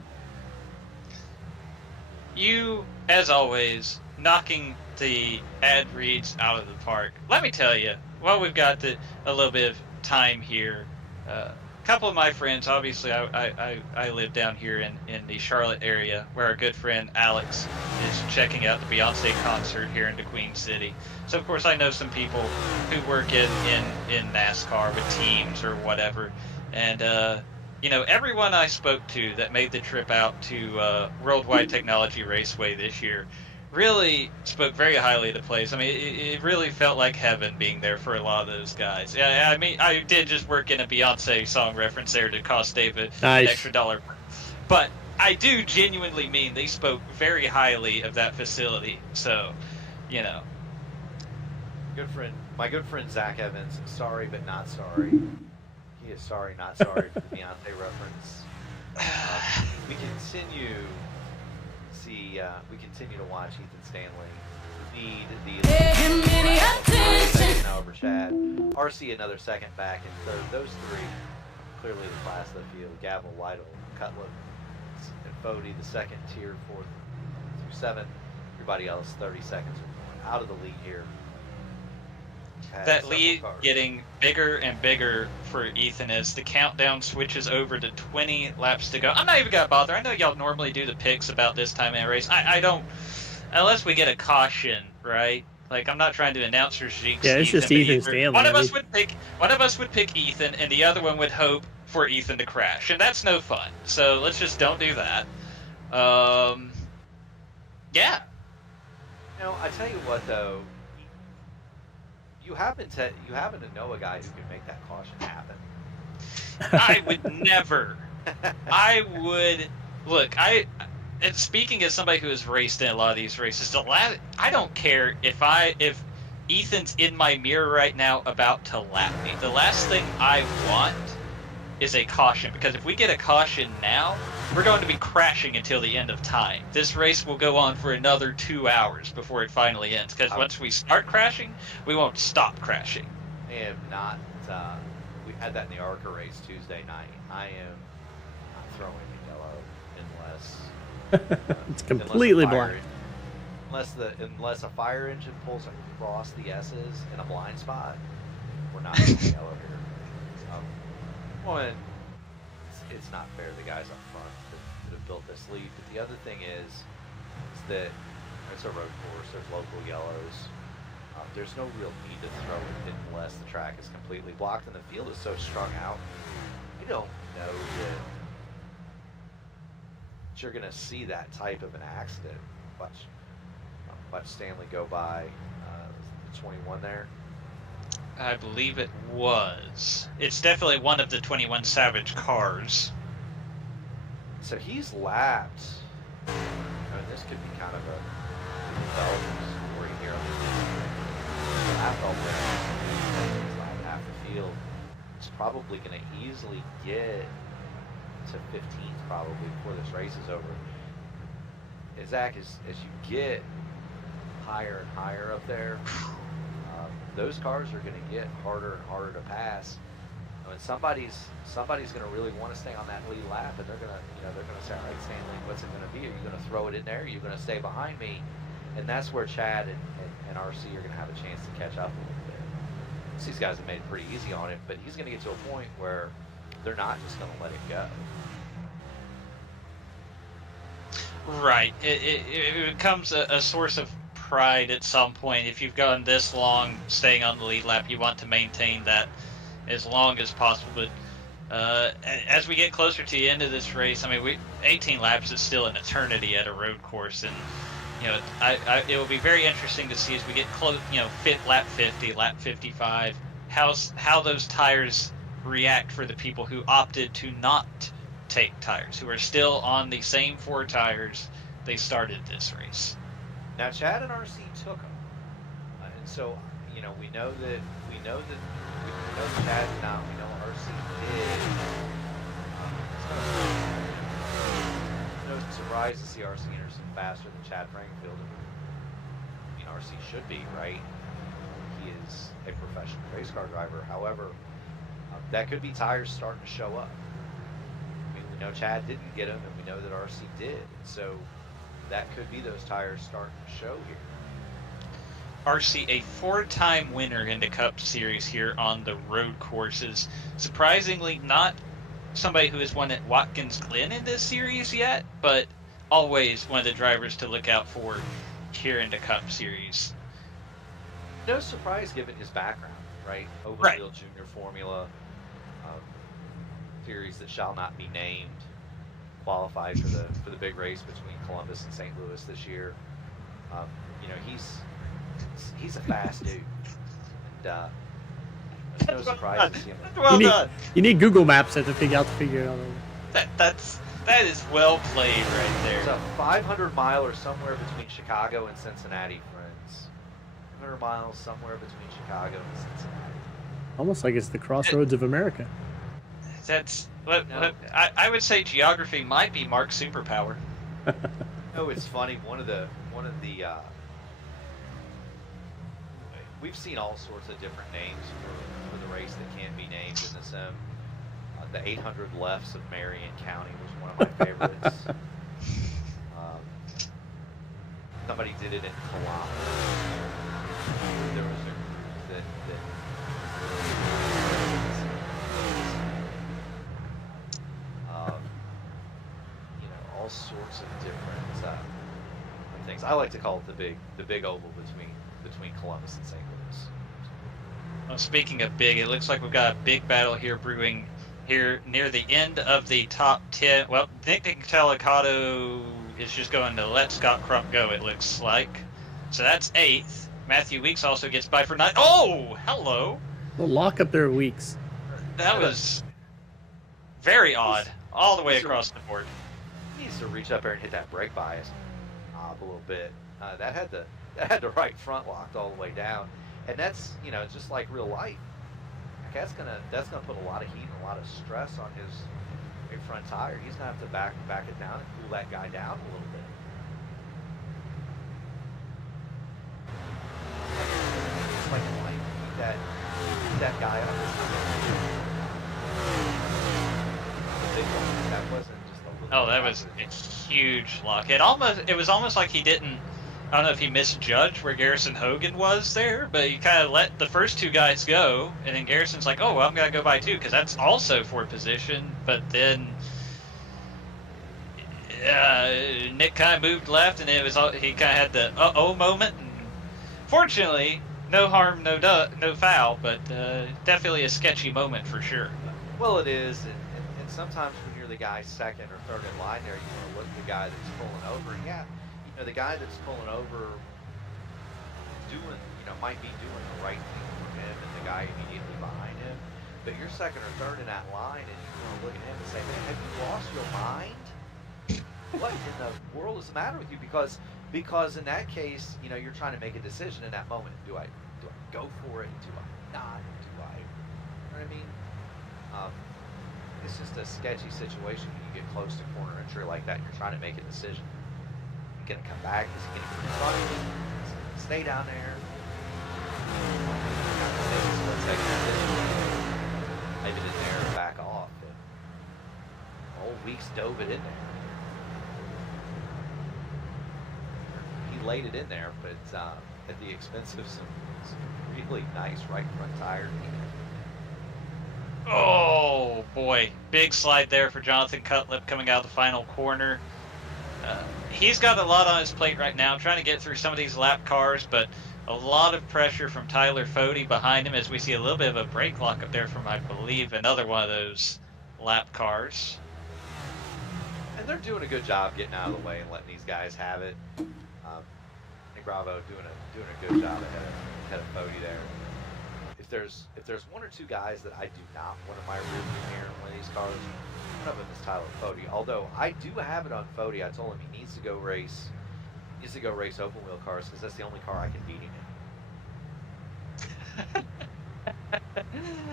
You, as always, knocking the ad reads out of the park. Let me tell you, while we've got a little bit of time here, a couple of my friends, obviously I live down here in the Charlotte area, where our good friend Alex is checking out the Beyonce concert here in the Queen City. So of course I know some people who work in NASCAR with teams or whatever, and everyone I spoke to that made the trip out to Worldwide Technology Raceway this year really spoke very highly of the place. I mean, it really felt like heaven being there for a lot of those guys. Yeah, I mean, I did just work in a Beyonce song reference there to cost David an Nice. extra $1. But I do genuinely mean they spoke very highly of that facility. So, My good friend Zach Evans, sorry but not sorry. He is sorry, not sorry for the Beyonce reference. We continue to watch Ethan Stanley lead the now over Chad. RC another second back in third. Those three clearly the class of the field. Gavel, Lytle, Cutler, and Fody, the second tier, 4th through 7. Everybody else 30 seconds or more out of the lead here. That lead getting bigger and bigger for Ethan as the countdown switches over to 20 laps to go. I'm not even gonna bother. I know y'all normally do the picks about this time in a race. I don't, unless we get a caution, right? Like, I'm not trying to announcer jinx. Yeah, it's just Ethan Stanley. One of us would pick Ethan, and the other one would hope for Ethan to crash, and that's no fun. So let's just don't do that. Yeah. I tell you what though. You happen to know a guy who can make that caution happen. I would never. I would look. And speaking as somebody who has raced in a lot of these races, I don't care if Ethan's in my mirror right now about to lap me. The last thing I want is a caution, because if we get a caution now, we're going to be crashing until the end of time. This race will go on for another 2 hours before it finally ends, because once we start crashing, we won't stop crashing. I am not. We had that in the ARCA race Tuesday night. I am not throwing the yellow unless It's completely black. Unless a fire engine pulls across the S's in a blind spot, we're not throwing yellow here. One, it's not fair to the guys up front that have built this lead. But the other thing is that it's a road course. There's local yellows. There's no real need to throw it unless the track is completely blocked and the field is so strung out. You don't know that you're going to see that type of an accident. Watch Stanley go by the 21 there. I believe it was. It's definitely one of the 21 Savage cars. So he's lapped. This could be kind of a development story here. Lapped all the half the field. He's probably going to easily get to 15th probably before this race is over. Zach, as you get higher and higher up there, those cars are going to get harder and harder to pass. And somebody's going to really want to stay on that lead lap, and they're going to say, all right, Stanley, what's it going to be? Are you going to throw it in there? Are you going to stay behind me? And that's where Chad and RC are going to have a chance to catch up a little bit. These guys have made it pretty easy on it, but he's going to get to a point where they're not just going to let it go. Right. It becomes a source of pride at some point. If you've gone this long staying on the lead lap, you want to maintain that as long as possible. But as we get closer to the end of this race, 18 laps is still an eternity at a road course, and it will be very interesting to see as we get close. Lap 50, lap 55, how those tires react for the people who opted to not take tires, who are still on the same 4 tires they started this race. Now Chad and RC took them, and so we know that Chad did not. We know RC did. It's no surprise to see RC Anderson faster than Chad Frankfield. RC should be, right? He is a professional race car driver. However, that could be tires starting to show up. We know Chad didn't get them, and we know that RC did. So that could be those tires starting to show here. RC, a 4-time winner in the Cup Series here on the road courses. Surprisingly, not somebody who has won at Watkins Glen in this series yet, but always one of the drivers to look out for here in the Cup Series. No surprise given his background, right? Open Right. wheel junior formula, series that shall not be named, qualified for the big race between Columbus and St. Louis this year. You know, he's a fast dude, and there's no surprise to see him. Well done. You need Google Maps to figure it out. That is well played right there. It's a 500 miler somewhere between Chicago and Cincinnati, friends. 500 miles somewhere between Chicago and Cincinnati. Almost like it's the crossroads of America. That's No. I would say geography might be Mark's superpower. No, it's funny. One of the we've seen all sorts of different names for the race that can't be named in the sim. The 800 lefts of Marion County was one of my favorites. Somebody did it in Columbus. There was a group that you know, all sorts of different things. I like to call it the big oval between Columbus and St. Louis. Well, speaking of big, it looks like we've got a big battle here brewing here near the end of the top 10. Well, Nick Delicado is just going to let Scott Crump go, it looks like. So that's 8th. Matthew Weeks also gets by for 9th. Oh, hello. We'll lock up their weeks. That was very odd, all the way across the board. He needs to reach up there and hit that brake bias knob a little bit. That had the right front locked all the way down, and that's, you know, just like real life. That's gonna put a lot of heat and a lot of stress on his big front tire. He's gonna have to back it down and cool that guy down a little bit. It's like life. Keep that guy up. That wasn't just a little. Oh, that was a huge lock. It was almost like he didn't. I don't know if he misjudged where Garrison Hogan was there, but he kind of let the first two guys go, and then Garrison's like, "Oh, well, I'm gonna go by too," because that's also for position. But then Nick kind of moved left, and he kind of had the uh-oh moment. And fortunately, no harm, no foul, but definitely a sketchy moment for sure. Well, it is, and sometimes when you're the guy second or third in line there, you want to look at the guy that's pulling over. And yeah, you know, the guy that's pulling over might be doing the right thing for him and the guy immediately behind him. But you're second or third in that line, and you want to look at him and say, man, have you lost your mind? What in the world is the matter with you? Because in that case, you know, you're trying to make a decision in that moment. Do I go for it? Do I not? You know what I mean? It's just a sketchy situation when you get close to corner entry like that and you're trying to make a decision. Is he going to come back? Is he going to get in front of you? Is he going to stay down there? Maybe in there and back off. And old Weeks dove it in there. He laid it in there, but at the expense of some really nice right front tire. Oh boy, big slide there for Jonathan Cutlip coming out of the final corner. He's got a lot on his plate right now, trying to get through some of these lap cars, but a lot of pressure from Tyler Fode behind him as we see a little bit of a brake lock up there from, I believe, another one of those lap cars. And they're doing a good job getting out of the way and letting these guys have it. Nick Bravo doing a good job ahead of Fode there. If there's one or two guys that I do not want in my rear view mirror in one of these cars, one of them is Tyler Fode. Although I do have it on Fode, I told him he needs to go race open wheel cars because that's the only car I can beat him in.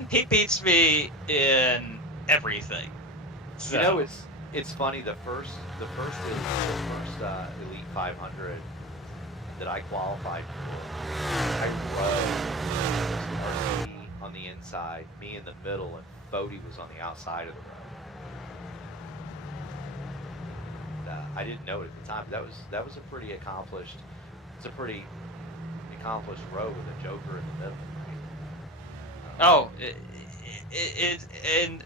He beats me in everything. So. You know, it's funny. The first Elite 500 that I qualified for, I rode RC on the inside, me in the middle, and Fode was on the outside of the road. I didn't know it at the time. But that was a pretty accomplished. It's a pretty accomplished row with a Joker in the middle. Oh,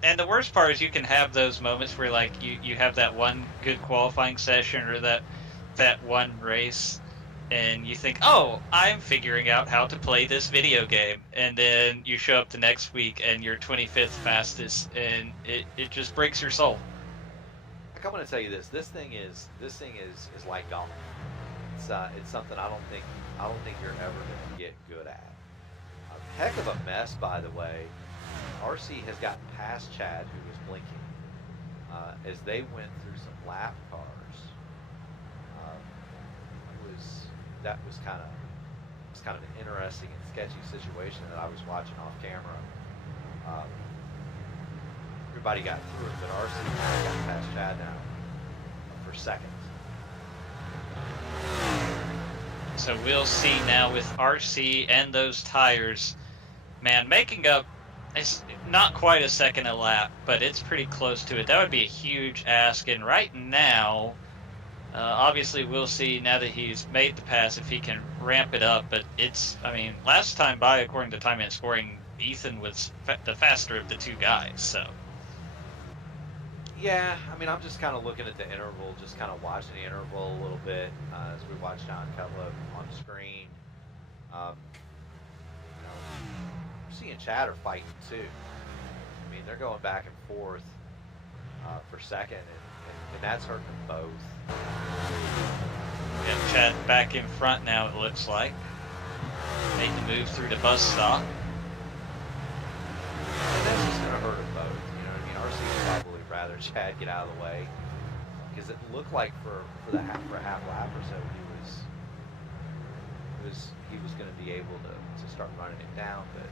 and the worst part is you can have those moments where like you have that one good qualifying session or that one race, and you think, oh, I'm figuring out how to play this video game, and then you show up the next week and you're 25th fastest, and it just breaks your soul. I'm going to tell you this. This thing is like golf. It's something I don't think you're ever going to get good at. A heck of a mess, by the way. RC has gotten past Chad, who was blinking, as they went through some lap cars. That was kind of an interesting and sketchy situation that I was watching off camera. Everybody got through it, but RC kind of got past Chad now for second. So we'll see now with RC and those tires, man, making up. It's not quite a second a lap, but it's pretty close to it. That would be a huge ask. And right now, obviously, we'll see now that he's made the pass if he can ramp it up. But last time by, according to time and scoring, Ethan was the faster of the two guys. So. Yeah, I'm just kind of looking at the interval, just kind of watching the interval a little bit as we watch John Cutler on screen. Seeing Chad are fighting too. They're going back and forth for second, and that's hurting them both. Yeah, Chad back in front now, it looks like. Made the move through the bus stop. And that's just going to hurt them both. RC would probably rather Chad get out of the way, because it looked like for a half lap or so he was going to be able to start running it down, but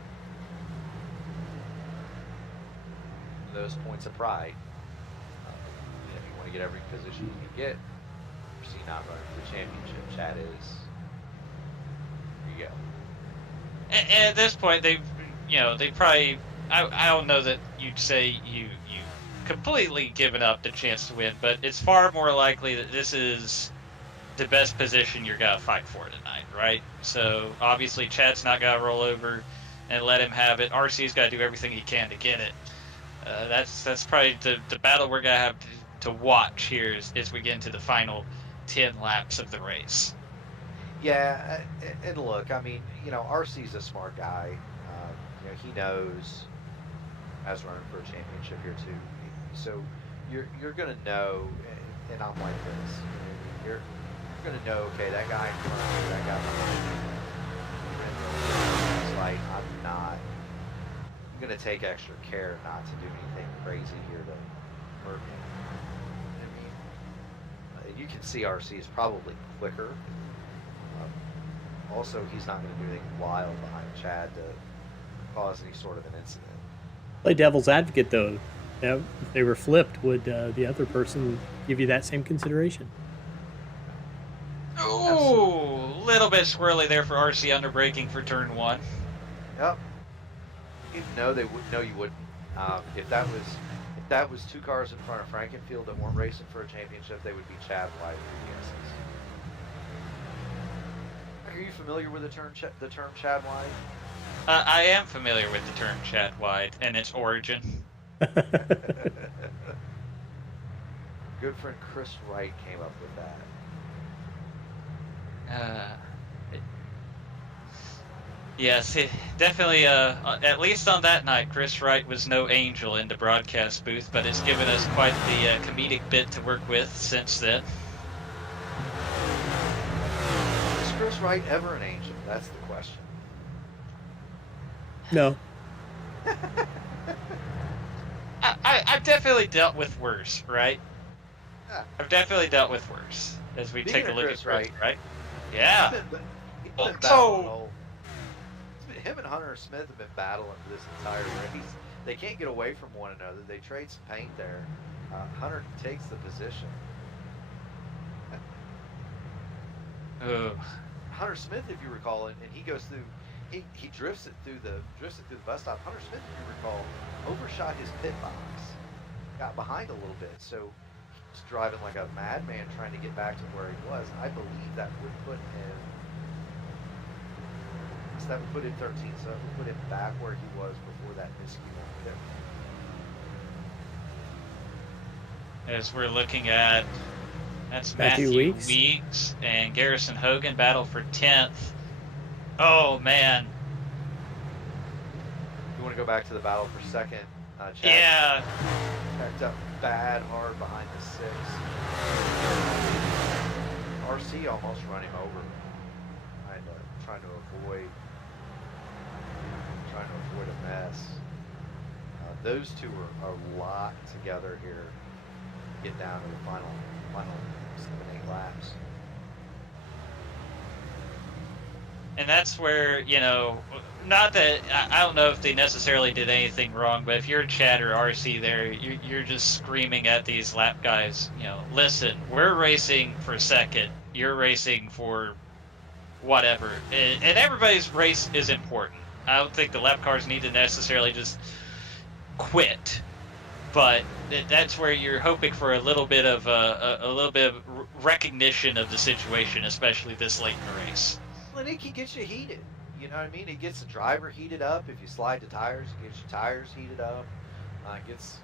those points of pride. You want to get every position you can get. RC not running for the championship. Chad is. Here you go. And at this point, they probably. I don't know that you'd say you completely given up the chance to win, but it's far more likely that this is the best position you're gonna fight for tonight, right? So obviously, Chad's not gonna roll over and let him have it. RC's got to do everything he can to get it. That's probably the battle we're gonna have to watch here as we get into the final 10 laps of the race. Yeah, and look, RC's a smart guy. He knows I was running for a championship here too. So you're gonna know, and I'm like this. You're gonna know. Okay, that guy in front of me, that guy behind me. It's like I'm gonna take extra care not to do anything crazy here to hurt me. You can see RC is probably quicker. Also, he's not going to do anything wild behind Chad to cause any sort of an incident. Play devil's advocate, though. If they were flipped, would the other person give you that same consideration? Ooh, a little bit swirly there for RC under braking for turn 1. Yep. No, they would. No, you wouldn't. If that was two cars in front of Frankenfield that weren't racing for a championship, they would be Chad White or DSs. Are you familiar with the term Chad White? I am familiar with the term Chad White and its origin. Good friend Chris Wright came up with that. Yes, definitely. At least on that night, Chris Wright was no angel in the broadcast booth, but it's given us quite the comedic bit to work with since then. Is Chris Wright ever an angel? That's the question. No. I've definitely dealt with worse, right? Yeah. I've definitely dealt with worse. As we take a look at Chris Wright, right? He's Yeah. been battling him and Hunter Smith have been battling for this entire race. They can't get away from one another. They trade some paint there. Hunter takes the position. Hunter Smith, if you recall, and he goes through, he drifts it through the bus stop. Hunter Smith, if you recall, overshot his pit box, got behind a little bit, so driving like a madman trying to get back to where he was. I believe that would put him. So that would put him 13. So that would put him back where he was before that miscue on there. As we're looking at, that's Matthew Matthew Weeks. Weeks and Garrison Hogan battle for 10th. Oh man, You want to go back to the battle for second? Chad yeah. backed up bad hard behind the 6. RC almost run him over. Trying to avoid a mess. Those two are locked together here. Get down to the final 7-8 laps. And that's where, not that, I don't know if they necessarily did anything wrong, but if you're Chad or RC there, you're just screaming at these lap guys, listen, we're racing for second, you're racing for whatever. And everybody's race is important. I don't think the lap cars need to necessarily just quit. But that's where you're hoping for a little bit of recognition of the situation, especially this late in the race. Well, it can get you heated. You know what I mean? It gets the driver heated up. If you slide the tires, it gets your tires heated up. If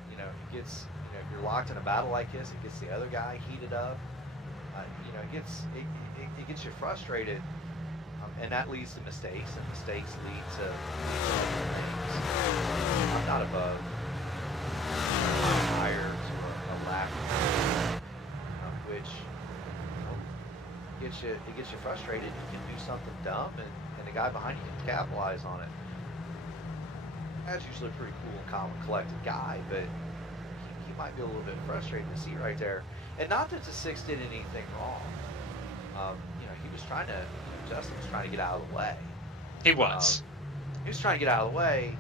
you're locked in a battle like this, it gets the other guy heated up. It gets you frustrated, and that leads to mistakes, and mistakes lead to other things. I'm not above tires or a lack of which gets you frustrated. You can do something dumb, and the guy behind you can capitalize on it. That's usually a pretty cool, calm, and collected guy, but he might be a little bit frustrated to see right there. And not that the 6 did anything wrong. He was trying to. Justin was trying to get out of the way. He was. He was trying to get out of the way.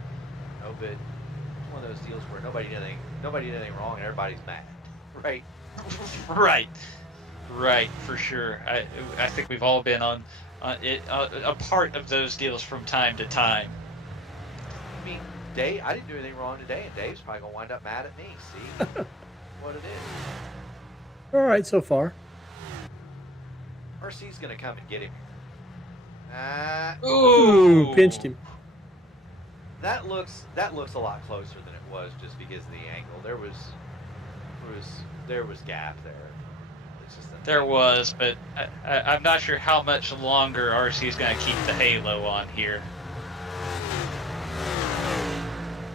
But it's one of those deals where nobody did anything wrong, and everybody's mad, right? Right, for sure. I think we've all been on a part of those deals from time to time. I mean, Dave, I didn't do anything wrong today, and Dave's probably gonna wind up mad at me. See what it is. All right, so far. RC's gonna come and get him. Ooh, pinched him. That looks a lot closer than it was just because of the angle. There was gap there. It's just There was, but I'm not sure how much longer RC is going to keep the halo on here.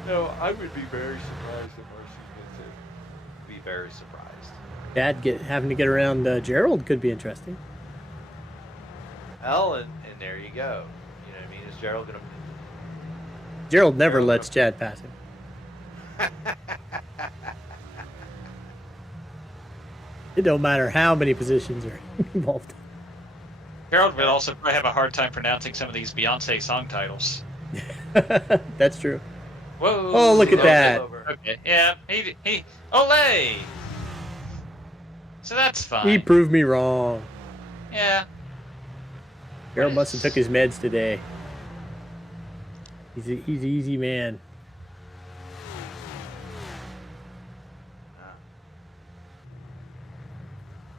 No, I would be very surprised if RC gets it. Be very surprised. Dad having to get around Gerald could be interesting. And there you go. You know what I mean? Is Gerald gonna? Gerald never lets Chad pass him. It don't matter how many positions are involved. Harold would also probably have a hard time pronouncing some of these Beyonce song titles. That's true. Whoa! Oh, look at that. Okay, yeah, he Olay! So that's fine. He proved me wrong. Yeah. Gerald must have took his meds today. He's an easy man.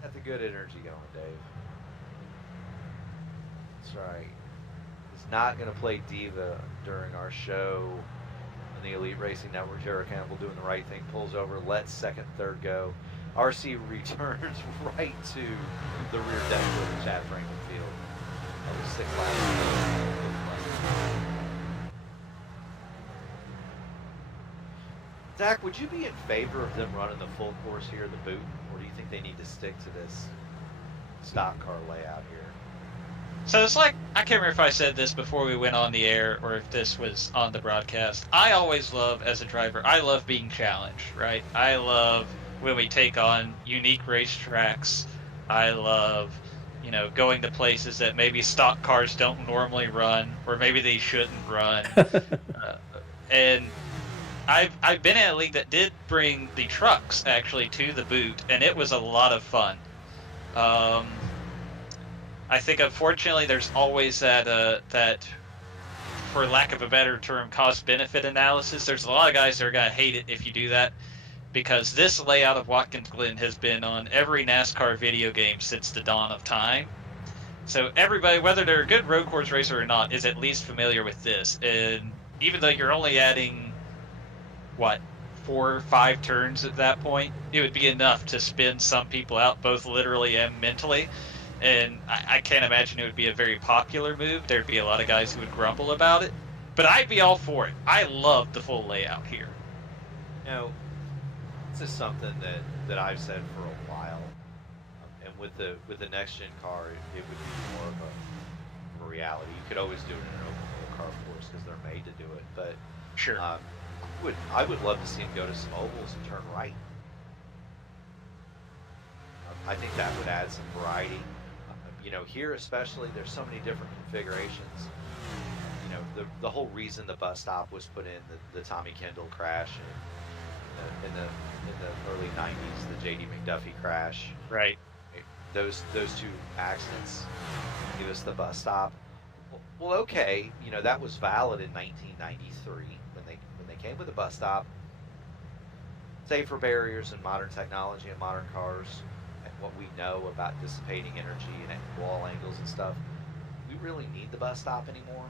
Got the good energy going, Dave. That's right. He's not going to play diva during our show on the Elite Racing Network. Jared Campbell doing the right thing, pulls over, lets second, third go. RC returns right to the rear deck of the Chad Franklin field. That was 6 laps. Zach, would you be in favor of them running the full course here, the boot, or do you think they need to stick to this stock car layout here? So it's like, I can't remember if I said this before we went on the air or if this was on the broadcast. I always love, as a driver, I love being challenged, right? I love when we take on unique racetracks. I love, going to places that maybe stock cars don't normally run, or maybe they shouldn't run. And I've been in a league that did bring the trucks actually to the boot, and it was a lot of fun. I think unfortunately there's always that, for lack of a better term, cost-benefit analysis. There's a lot of guys that are gonna hate it if you do that, because this layout of Watkins Glen has been on every NASCAR video game since the dawn of time. So everybody, whether they're a good road course racer or not, is at least familiar with this. And even though you're only adding, what, 4 or 5 turns at that point, it would be enough to spin some people out, both literally and mentally. And I can't imagine it would be a very popular move. There'd be a lot of guys who would grumble about it. But I'd be all for it. I love the full layout here. You know, this is something that I've said for a while. And with the next gen car, it would be more of a reality. You could always do it in an open wheel car, of course, because they're made to do it. But Sure. I would love to see him go to some ovals and turn right. I think that would add some variety. You know, here especially, there's so many different configurations. You know, the whole reason the bus stop was put in the Tommy Kendall crash in the early '90s, the J.D. McDuffie crash. Right. Those 2 accidents give us the bus stop. Well, okay, you know, that was valid in 1993 when they came with a bus stop. Safer barriers and modern technology and modern cars, and what we know about dissipating energy and wall angles and stuff, we really need the bus stop anymore?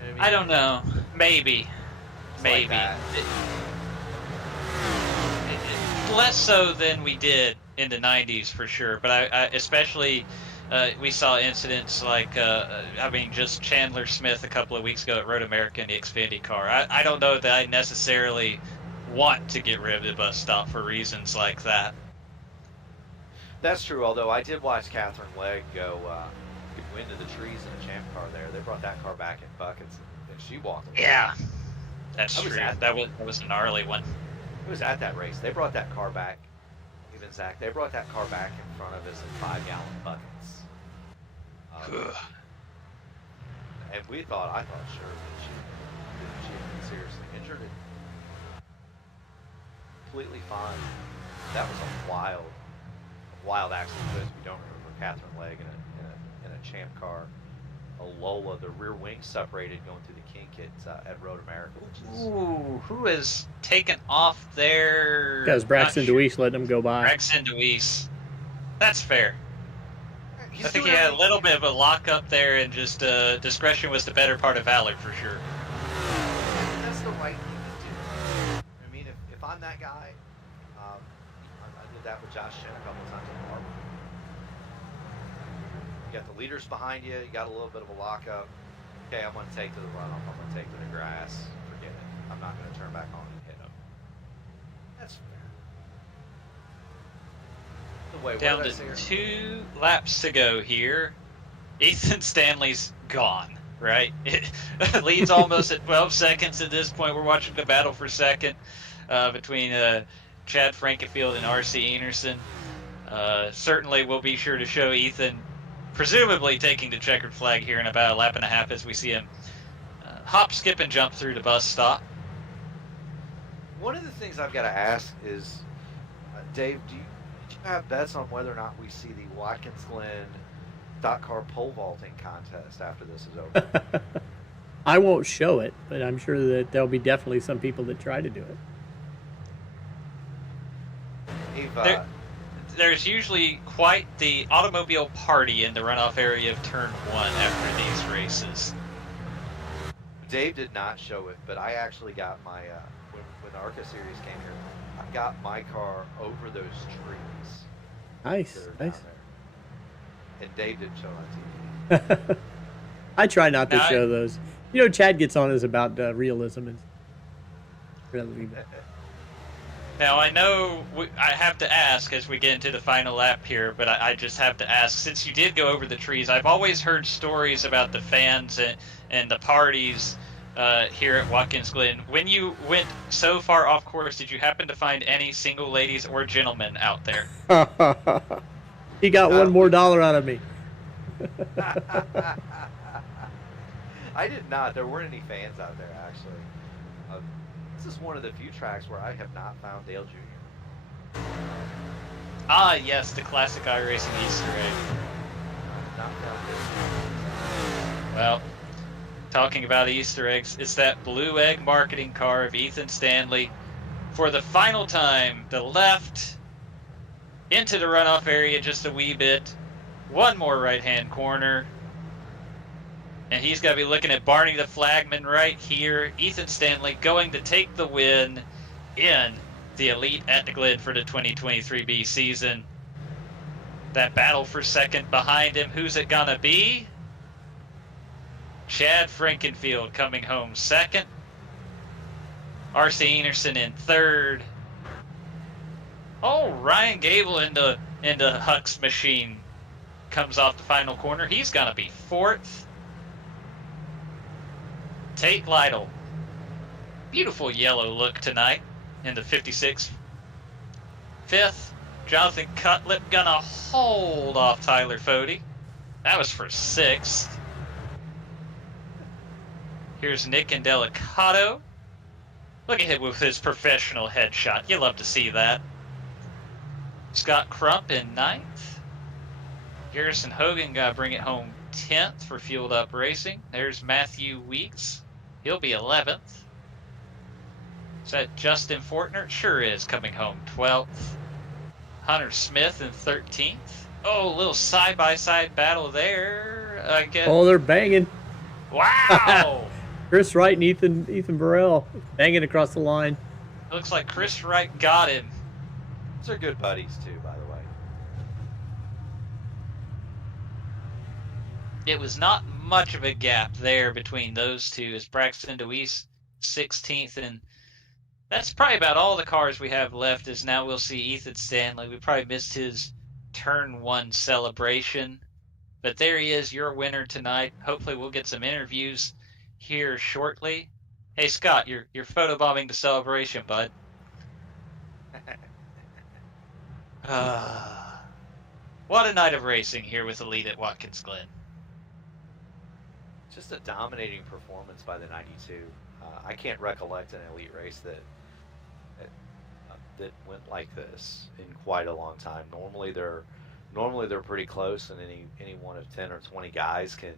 You know what I don't know. Maybe. It's Maybe. like that. Less so than we did in the 90s for sure, but I especially we saw incidents like just Chandler Smith a couple of weeks ago at Road America in the Xfinity car. I don't know that I necessarily want to get rid of the bus stop for reasons like that. That's true, although I did watch Catherine Legg go into the trees in a champ car there. They brought that car back in buckets, and she walked away. Yeah, that's I was true. at- That was a gnarly one. It was at that race. They brought that car back. Even Zach, they brought that car back in front of us in 5-gallon buckets. And I thought, sure, that she had been seriously injured. Completely fine. That was a wild accident. For those who don't remember, Catherine Legg in a champ car. A Lola, the rear wing separated going through the kink at Road America, which is Ooh, who is taken off there? Because Braxton DeWeese let him go by. Braxton DeWeese. That's fair. he's I think he doing had a everything- little bit of a lock up there, and just discretion was the better part of valor for sure. That's the right thing to do. I mean, if I'm that guy, I did that with Josh Shen a couple times in the harbor. You got the leaders behind you. You got a little bit of a lockup. Okay, I'm going to take to the runoff. I'm going to take to the grass. Forget it. I'm not going to turn back on and hit him. That's fair. The way Down to 2 laps to go here. Ethan Stanley's gone, right? It leads almost at 12 seconds at this point. We're watching the battle for second between Chad Frankenfield and R.C. Enerson. Certainly we'll be sure to show Ethan presumably taking the checkered flag here in about a lap and a half as we see him hop, skip, and jump through the bus stop. One of the things I've got to ask is, Dave, did you have bets on whether or not we see the Watkins Glen stock car pole vaulting contest after this is over? I won't show it, but I'm sure that there'll be definitely some people that try to do it. Dave, There's usually quite the automobile party in the runoff area of Turn 1 after these races. Dave did not show it, but I actually got my when the ARCA series came here, I got my car over those trees. Nice, that are down nice. there. And Dave didn't show on TV. I try not to Now, show those. You know, Chad gets on us about realism and reality. Now, I know I have to ask as we get into the final lap here, but I just have to ask, since you did go over the trees, I've always heard stories about the fans and the parties here at Watkins Glen. When you went so far off course, did you happen to find any single ladies or gentlemen out there? He got $1 more out of me. I did not. There weren't any fans out there, actually. This is one of the few tracks where I have not found Dale Jr. Ah, yes, the classic iRacing Easter egg. Not found Dale Well, talking about Easter eggs, it's that blue egg marketing car of Ethan Stanley for the final time, the left into the runoff area just a wee bit. One more right-hand corner. And he's got to be looking at Barney the flagman right here. Ethan Stanley going to take the win in the Elite at the Glen for the 2023B season. That battle for second behind him. Who's it gonna be? Chad Frankenfield coming home second. R.C. Enerson in third. Oh, Ryan Gable into Huck's machine comes off the final corner. He's gonna be fourth. Tate Lytle. Beautiful yellow look tonight in the 56. Fifth. Jonathan Cutlip gonna hold off Tyler Fody. That was for sixth. Here's Nick Indelicato. Look at him with his professional headshot. You love to see that. Scott Crump in ninth. Garrison Hogan got to bring it home 10th for Fueled Up Racing. There's Matthew Weeks. He'll be 11th. Is that Justin Fortner? Sure is, coming home 12th. Hunter Smith in 13th. Oh, a little side-by-side battle there. I guess. Oh, they're banging. Wow! Chris Wright and Ethan Burrell banging across the line. Looks like Chris Wright got him. Those are good buddies too, by the way. It was not much of a gap there between those two as Braxton DeWeese 16th, and that's probably about all the cars we have left. Is now we'll see Ethan Stanley. We probably missed his turn one celebration, but there he is, your winner tonight. Hopefully we'll get some interviews here shortly. Hey Scott, you're photobombing the celebration, bud. What a night of racing here with Elite at Watkins Glen. Just a dominating performance by the 92. I can't recollect an Elite race that went like this in quite a long time. Normally they're pretty close, and any one of 10 or 20 guys can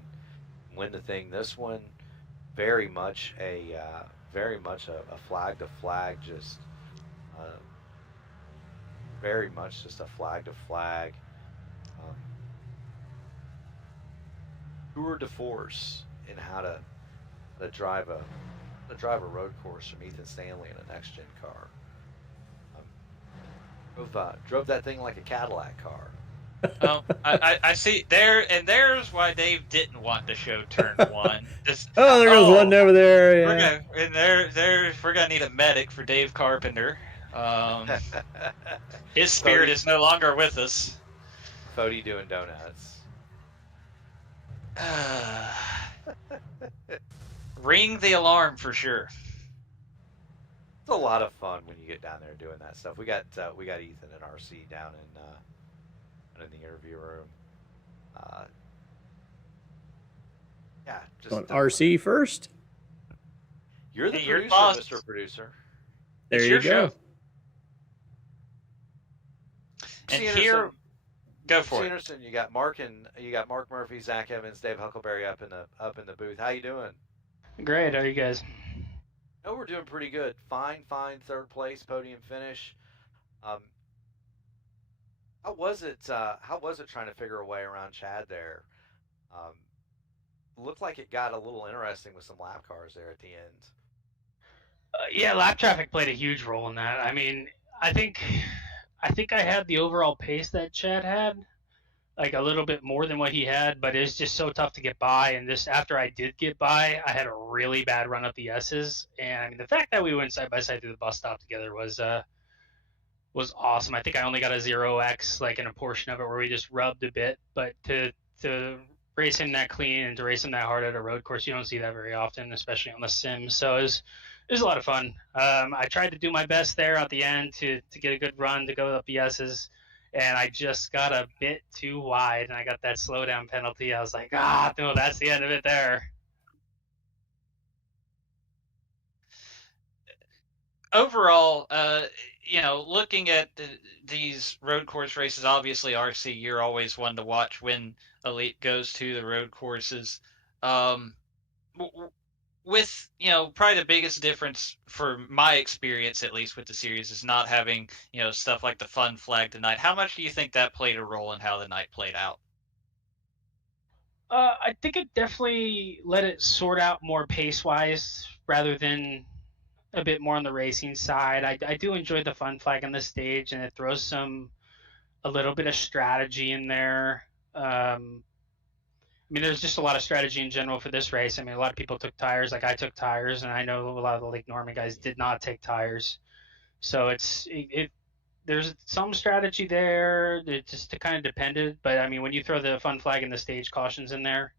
win the thing. This one, very much a flag to flag, just very much just a flag to flag tour de force in how to drive a road course from Ethan Stanley in a next gen car. Drove that thing like a Cadillac car. I see there, and there's why Dave didn't want to show turn one. There goes one over there. Yeah. We're gonna need a medic for Dave Carpenter. His spirit is no longer with us. Fody doing donuts. Ring the alarm for sure. It's a lot of fun when you get down there doing that stuff. We got Ethan and RC down in the interview room. Yeah, just Going RC first. You're the You're producer, boss. Mr. Producer. There It's you your go. show. And See, here, Anderson, go for it. Anderson, you got Mark Murphy, Zach Evans, Dave Huckleberry up in the booth. How you doing? Great. How are you guys? No, we're doing pretty good. Fine, third place, podium finish. How was it trying to figure a way around Chad there? Looked like it got a little interesting with some lap cars there at the end. Yeah, lap traffic played a huge role in that. I mean, I think I had the overall pace that Chad had, like a little bit more than what he had, but it's just so tough to get by. And just after I did get by, I had a really bad run up the S's. And I mean, the fact that we went side by side through the bus stop together was awesome. I think I only got a 0x, like in a portion of it where we just rubbed a bit, but to race him that clean and to race him that hard at a road course, you don't see that very often, especially on the sim. So it was a lot of fun. I tried to do my best there at the end to get a good run to go up the S's, and I just got a bit too wide, and I got that slowdown penalty. I was like, no, that's the end of it there. Overall, looking at these road course races, obviously, RC, you're always one to watch when Elite goes to the road courses. with, probably the biggest difference for my experience, at least with the series, is not having, stuff like the fun flag tonight. How much do you think that played a role in how the night played out? I think it definitely let it sort out more pace wise rather than a bit more on the racing side. I do enjoy the fun flag on the stage, and it throws a little bit of strategy in there. I mean, there's just a lot of strategy in general for this race. I mean, a lot of people took tires, like I took tires, and I know a lot of the Lake Norman guys did not take tires. So there's some strategy there. It just kind of depended. But I mean, when you throw the fun flag and the stage cautions in there,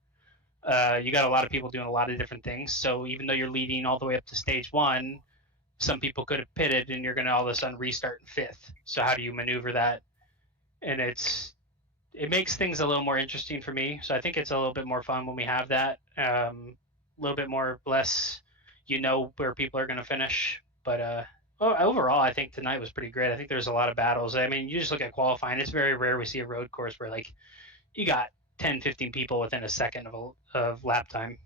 you got a lot of people doing a lot of different things. So even though you're leading all the way up to stage one, some people could have pitted, and you're going to all of a sudden restart in fifth. So how do you maneuver that? And it makes things a little more interesting for me. So I think it's a little bit more fun when we have that. A little bit more less, where people are going to finish. But overall, I think tonight was pretty great. I think there's a lot of battles. I mean, you just look at qualifying. It's very rare we see a road course where like you got 10, 15 people within a second of lap time.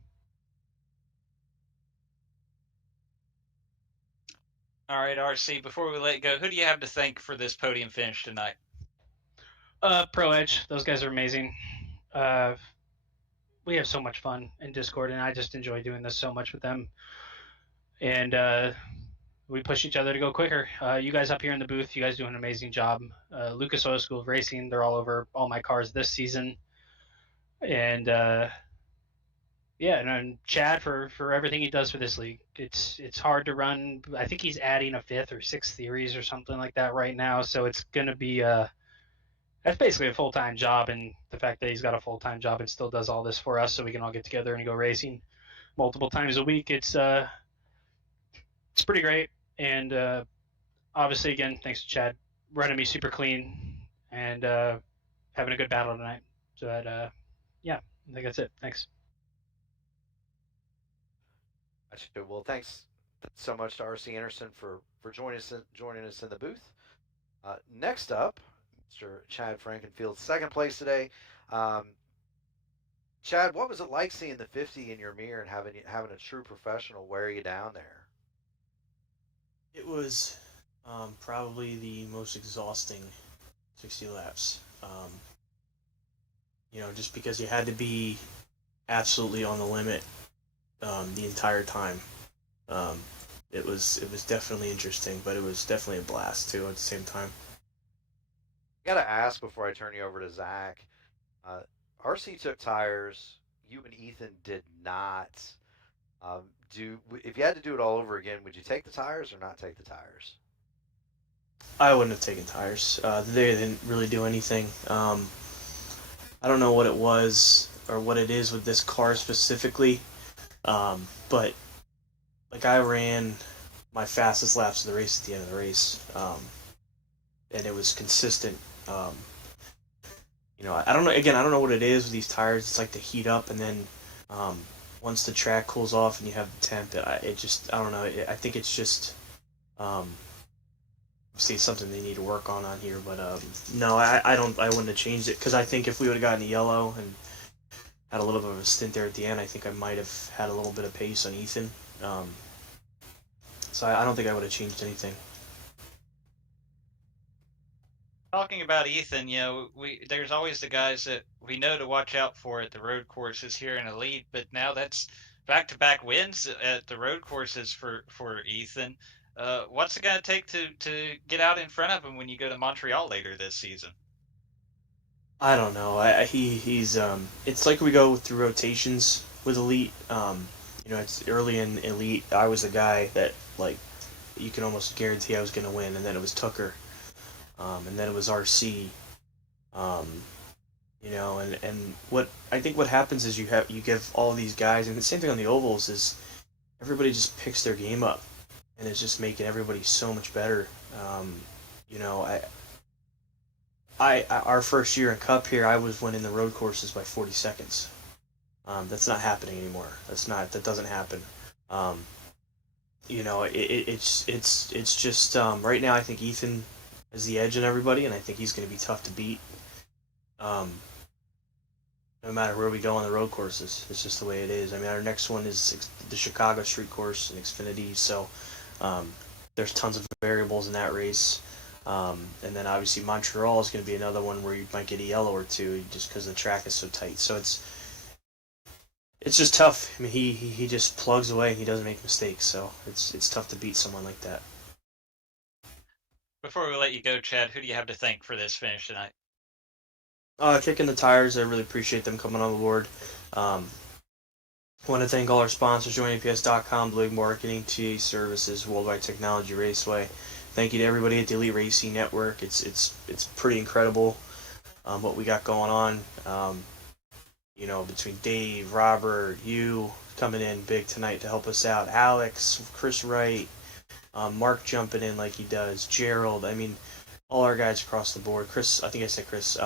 All right, RC, before we let it go, who do you have to thank for this podium finish tonight? Pro Edge, those guys are amazing. We have so much fun in Discord, and I just enjoy doing this so much with them. And we push each other to go quicker. You guys up here in the booth, you guys do an amazing job. Lucas Oil School of Racing, they're all over all my cars this season. And and Chad for everything he does for this league. It's hard to run. I think he's adding a fifth or sixth series or something like that right now. So it's gonna be that's basically a full-time job, and the fact that he's got a full-time job and still does all this for us so we can all get together and go racing multiple times a week, it's pretty great. And obviously, again, thanks to Chad running me super clean and having a good battle tonight. So that I think that's it. Thanks. Well, thanks so much to RC Anderson for joining us in the booth. Next up, Mr. Chad Frankenfield, second place today. Chad, what was it like seeing the 50 in your mirror and having a true professional wear you down there? It was probably the most exhausting 60 laps. Just because you had to be absolutely on the limit the entire time. It was definitely interesting, but it was definitely a blast too at the same time. I gotta ask before I turn you over to Zach. RC took tires. You and Ethan did not. If you had to do it all over again, would you take the tires or not take the tires? I wouldn't have taken tires. They didn't really do anything. I don't know what it was or what it is with this car specifically, but like I ran my fastest laps of the race at the end of the race, and it was consistent. I don't know. Again, I don't know what it is with these tires. It's like they heat up, and then once the track cools off and you have the temp, I don't know. I think it's just obviously it's something they need to work on here. But no, I wouldn't have changed it because I think if we would have gotten the yellow and had a little bit of a stint there at the end, I think I might have had a little bit of pace on Ethan. So I don't think I would have changed anything. Talking about Ethan, there's always the guys that we know to watch out for at the road courses here in Elite, but now that's back-to-back wins at the road courses for Ethan. What's it gonna take to get out in front of him when you go to Montreal later this season? I don't know. He's it's like we go through rotations with Elite. It's early in Elite. I was the guy that you can almost guarantee I was gonna win, and then it was Tucker. And then it was RC, and what I think what happens is you give all these guys, and the same thing on the ovals is everybody just picks their game up, and it's just making everybody so much better. Our first year in Cup here, I was winning the road courses by 40 seconds. That's not happening anymore. That doesn't happen. It's just right now I think Ethan is the edge in everybody, and I think he's going to be tough to beat. no matter where we go on the road courses. It's just the way it is. I mean, our next one is the Chicago Street Course in Xfinity, so there's tons of variables in that race. And then obviously Montreal is going to be another one where you might get a yellow or two just because the track is so tight. So it's just tough. I mean, he just plugs away and he doesn't make mistakes. So it's tough to beat someone like that. Before we let you go, Chad, who do you have to thank for this finish tonight? Kicking the tires. I really appreciate them coming on board. Want to thank all our sponsors, joinaps.com, Blue Marketing, TA Services, Worldwide Technology Raceway. Thank you to everybody at the Elite Racing Network. It's pretty incredible what we got going on. Between Dave, Robert, you coming in big tonight to help us out, Alex, Chris Wright, Mark jumping in like he does, Gerald. I mean, all our guys across the board. Chris, I think I said Chris.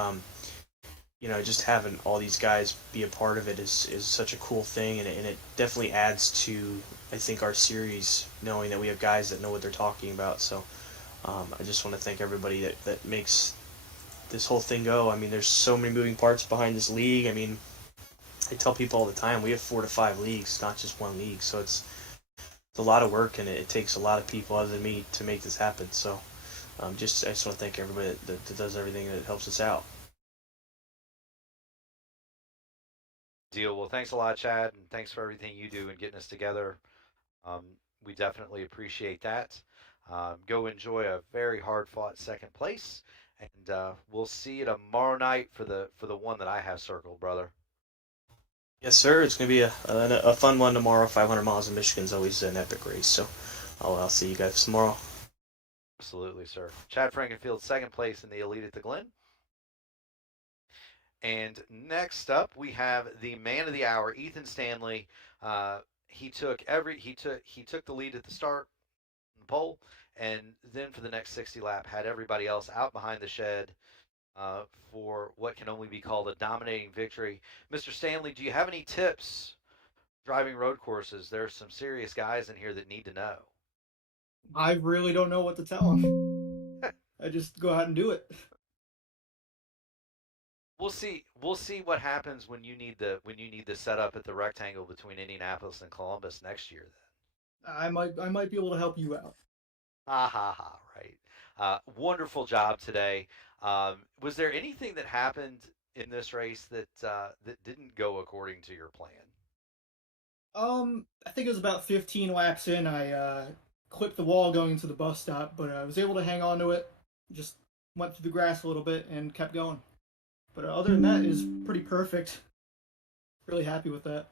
Just having all these guys be a part of it is such a cool thing, and it definitely adds to, I think, our series, knowing that we have guys that know what they're talking about. So I just want to thank everybody that makes this whole thing go. I mean, there's so many moving parts behind this league. I mean, I tell people all the time, we have 4 to 5 leagues, not just one league. So it's a lot of work, and it takes a lot of people other than me to make this happen. So I just want to thank everybody that does everything that helps us out. Deal. Well, thanks a lot, Chad, and thanks for everything you do in getting us together. We definitely appreciate that. Go enjoy a very hard-fought second place, and we'll see you tomorrow night for the one that I have circled, brother. Yes, sir. It's going to be a fun one tomorrow. 500 miles in Michigan is always an epic race, so I'll see you guys tomorrow. Absolutely, sir. Chad Frankenfield, second place in the Elite at the Glen. And next up, we have the man of the hour, Ethan Stanley. He took the lead at the start, the pole, and then for the next 60 lap had everybody else out behind the shed for what can only be called a dominating victory. Mr. Stanley, do you have any tips driving road courses? There's some serious guys in here that need to know. I really don't know what to tell them. I just go out and do it. We'll see what happens when you need the setup at the rectangle between Indianapolis and Columbus next year. Then I might be able to help you out. ha ha ha! Right. Wonderful job today. Was there anything that happened in this race that didn't go according to your plan? I think it was about 15 laps in. I clipped the wall going to the bus stop, but I was able to hang on to it. Just went through the grass a little bit and kept going. But other than that, is pretty perfect. Really happy with that.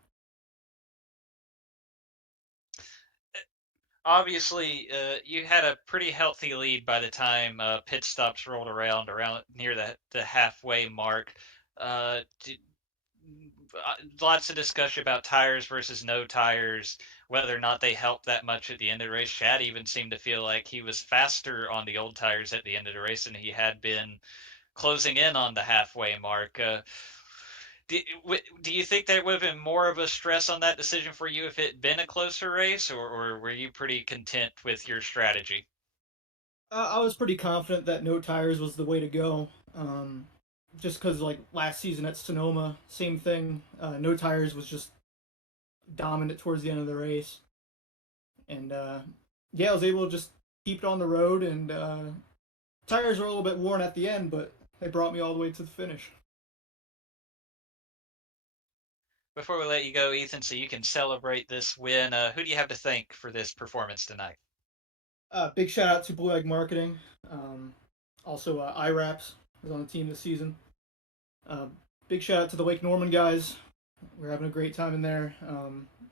Obviously, you had a pretty healthy lead by the time pit stops rolled around near the halfway mark. Lots of discussion about tires versus no tires, whether or not they helped that much at the end of the race. Chad even seemed to feel like he was faster on the old tires at the end of the race than he had been closing in on the halfway mark. Do you think there would have been more of a stress on that decision for you if it had been a closer race, or were you pretty content with your strategy? I was pretty confident that no tires was the way to go. Just because like last season at Sonoma, same thing. No tires was just dominant towards the end of the race, and yeah, I was able to just keep it on the road. And tires were a little bit worn at the end, but they brought me all the way to the finish. Before we let you go, Ethan, so you can celebrate this win, who do you have to thank for this performance tonight? Big shout out to Blue Egg Marketing. Also, IRAPS was on the team this season. Big shout out to the Lake Norman guys. We're having a great time in there.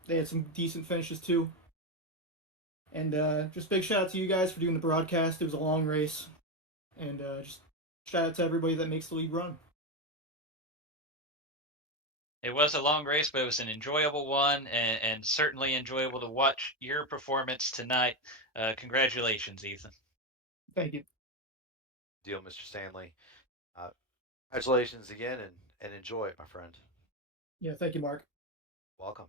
They had some decent finishes too. And just big shout out to you guys for doing the broadcast. It was a long race. And just shout out to everybody that makes the league run. It was a long race, but it was an enjoyable one, and certainly enjoyable to watch your performance tonight. Congratulations, Ethan. Thank you. Deal, Mr. Stanley. Congratulations again, and enjoy it, my friend. Yeah, thank you, Mark. Welcome.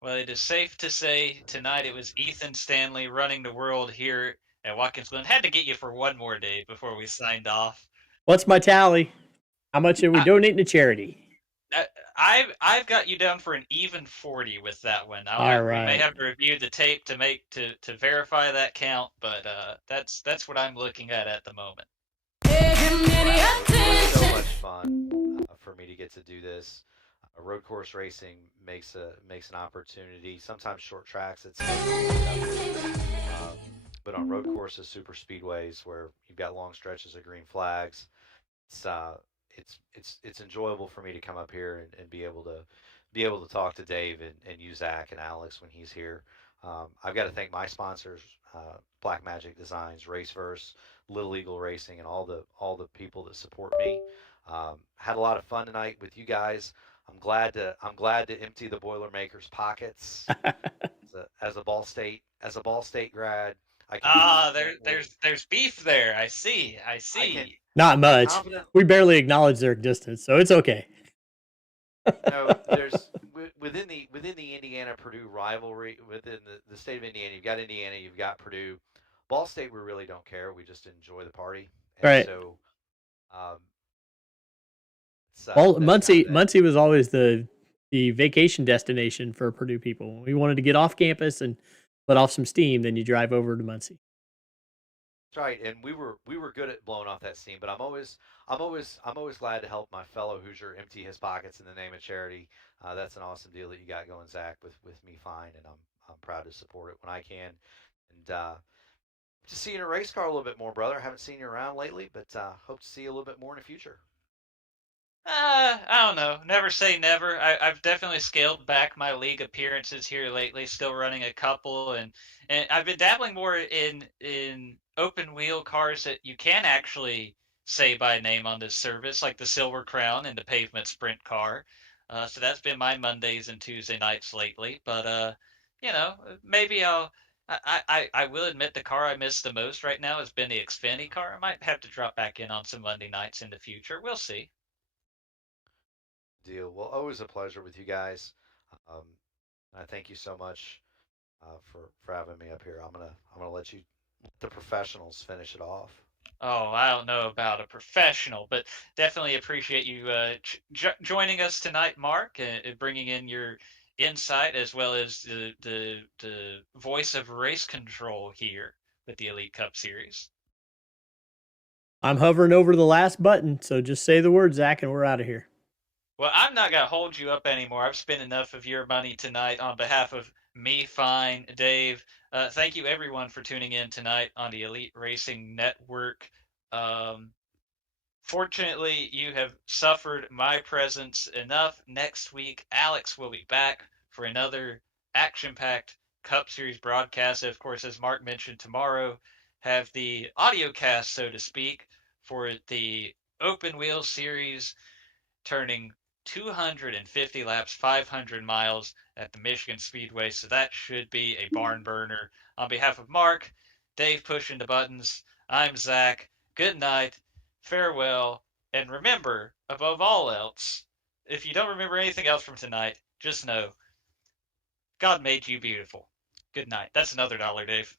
Well, it is safe to say tonight it was Ethan Stanley running the world here at Watkins Glen. Had to get you for one more day before we signed off. What's my tally? How much are we donating to charity? I've got you down for an even 40 with that one. All We may right. have to review the tape to verify that count, but that's what I'm looking at the moment. It was so much fun for me to get to do this. Road course racing makes an opportunity. Sometimes short tracks, it's but on road courses, super speedways where you've got long stretches of green flags, it's it's enjoyable for me to come up here and be able to talk to Dave and you Zach and Alex when he's here. I've got to thank my sponsors, Black Magic Designs, Raceverse, Little Eagle Racing, and all the people that support me. Had a lot of fun tonight with you guys. I'm glad to empty the Boilermakers pockets. As a Ball State grad, I can There's beef there. I see. Not much. We barely acknowledge their existence, so it's okay. There's within the Indiana Purdue rivalry within the state of Indiana. You've got Indiana, you've got Purdue. Ball State, we really don't care. We just enjoy the party. And right. So, Muncie was always the vacation destination for Purdue people. When we wanted to get off campus and let off some steam, then you drive over to Muncie. That's right, and we were good at blowing off that steam. But I'm always glad to help my fellow Hoosier empty his pockets in the name of charity. That's an awesome deal that you got going, Zach, with Me Fine, and I'm proud to support it when I can. And just see you in a race car a little bit more, brother. I haven't seen you around lately, but hope to see you a little bit more in the future. I don't know. Never say never. I've definitely scaled back my league appearances here lately. Still running a couple, and I've been dabbling more in open wheel cars that you can actually say by name on this service, like the Silver Crown and the Pavement Sprint car. So that's been my Mondays and Tuesday nights lately. But maybe I will admit the car I miss the most right now has been the Xfinity car. I might have to drop back in on some Monday nights in the future. We'll see. Deal. Well, always a pleasure with you guys. I thank you so much for having me up here. I'm gonna let the professionals finish it off. Oh, I don't know about a professional, but definitely appreciate you joining us tonight, Mark, and bringing in your insight as well as the voice of race control here with the Elite Cup Series. I'm hovering over the last button, so just say the word, Zach, and we're out of here. Well, I'm not going to hold you up anymore. I've spent enough of your money tonight on behalf of Me Fine, Dave. Thank you, everyone, for tuning in tonight on the Elite Racing Network. Fortunately, you have suffered my presence enough. Next week, Alex will be back for another action-packed Cup Series broadcast. Of course, as Mark mentioned, tomorrow have the audio cast, so to speak, for the Open Wheel Series turning 250 laps, 500 miles at the Michigan Speedway. So that should be a barn burner. On behalf of Mark, Dave pushing the buttons, I'm Zach. Good night, farewell, and remember, above all else, if you don't remember anything else from tonight, just know God made you beautiful. Good night. That's another $1, Dave.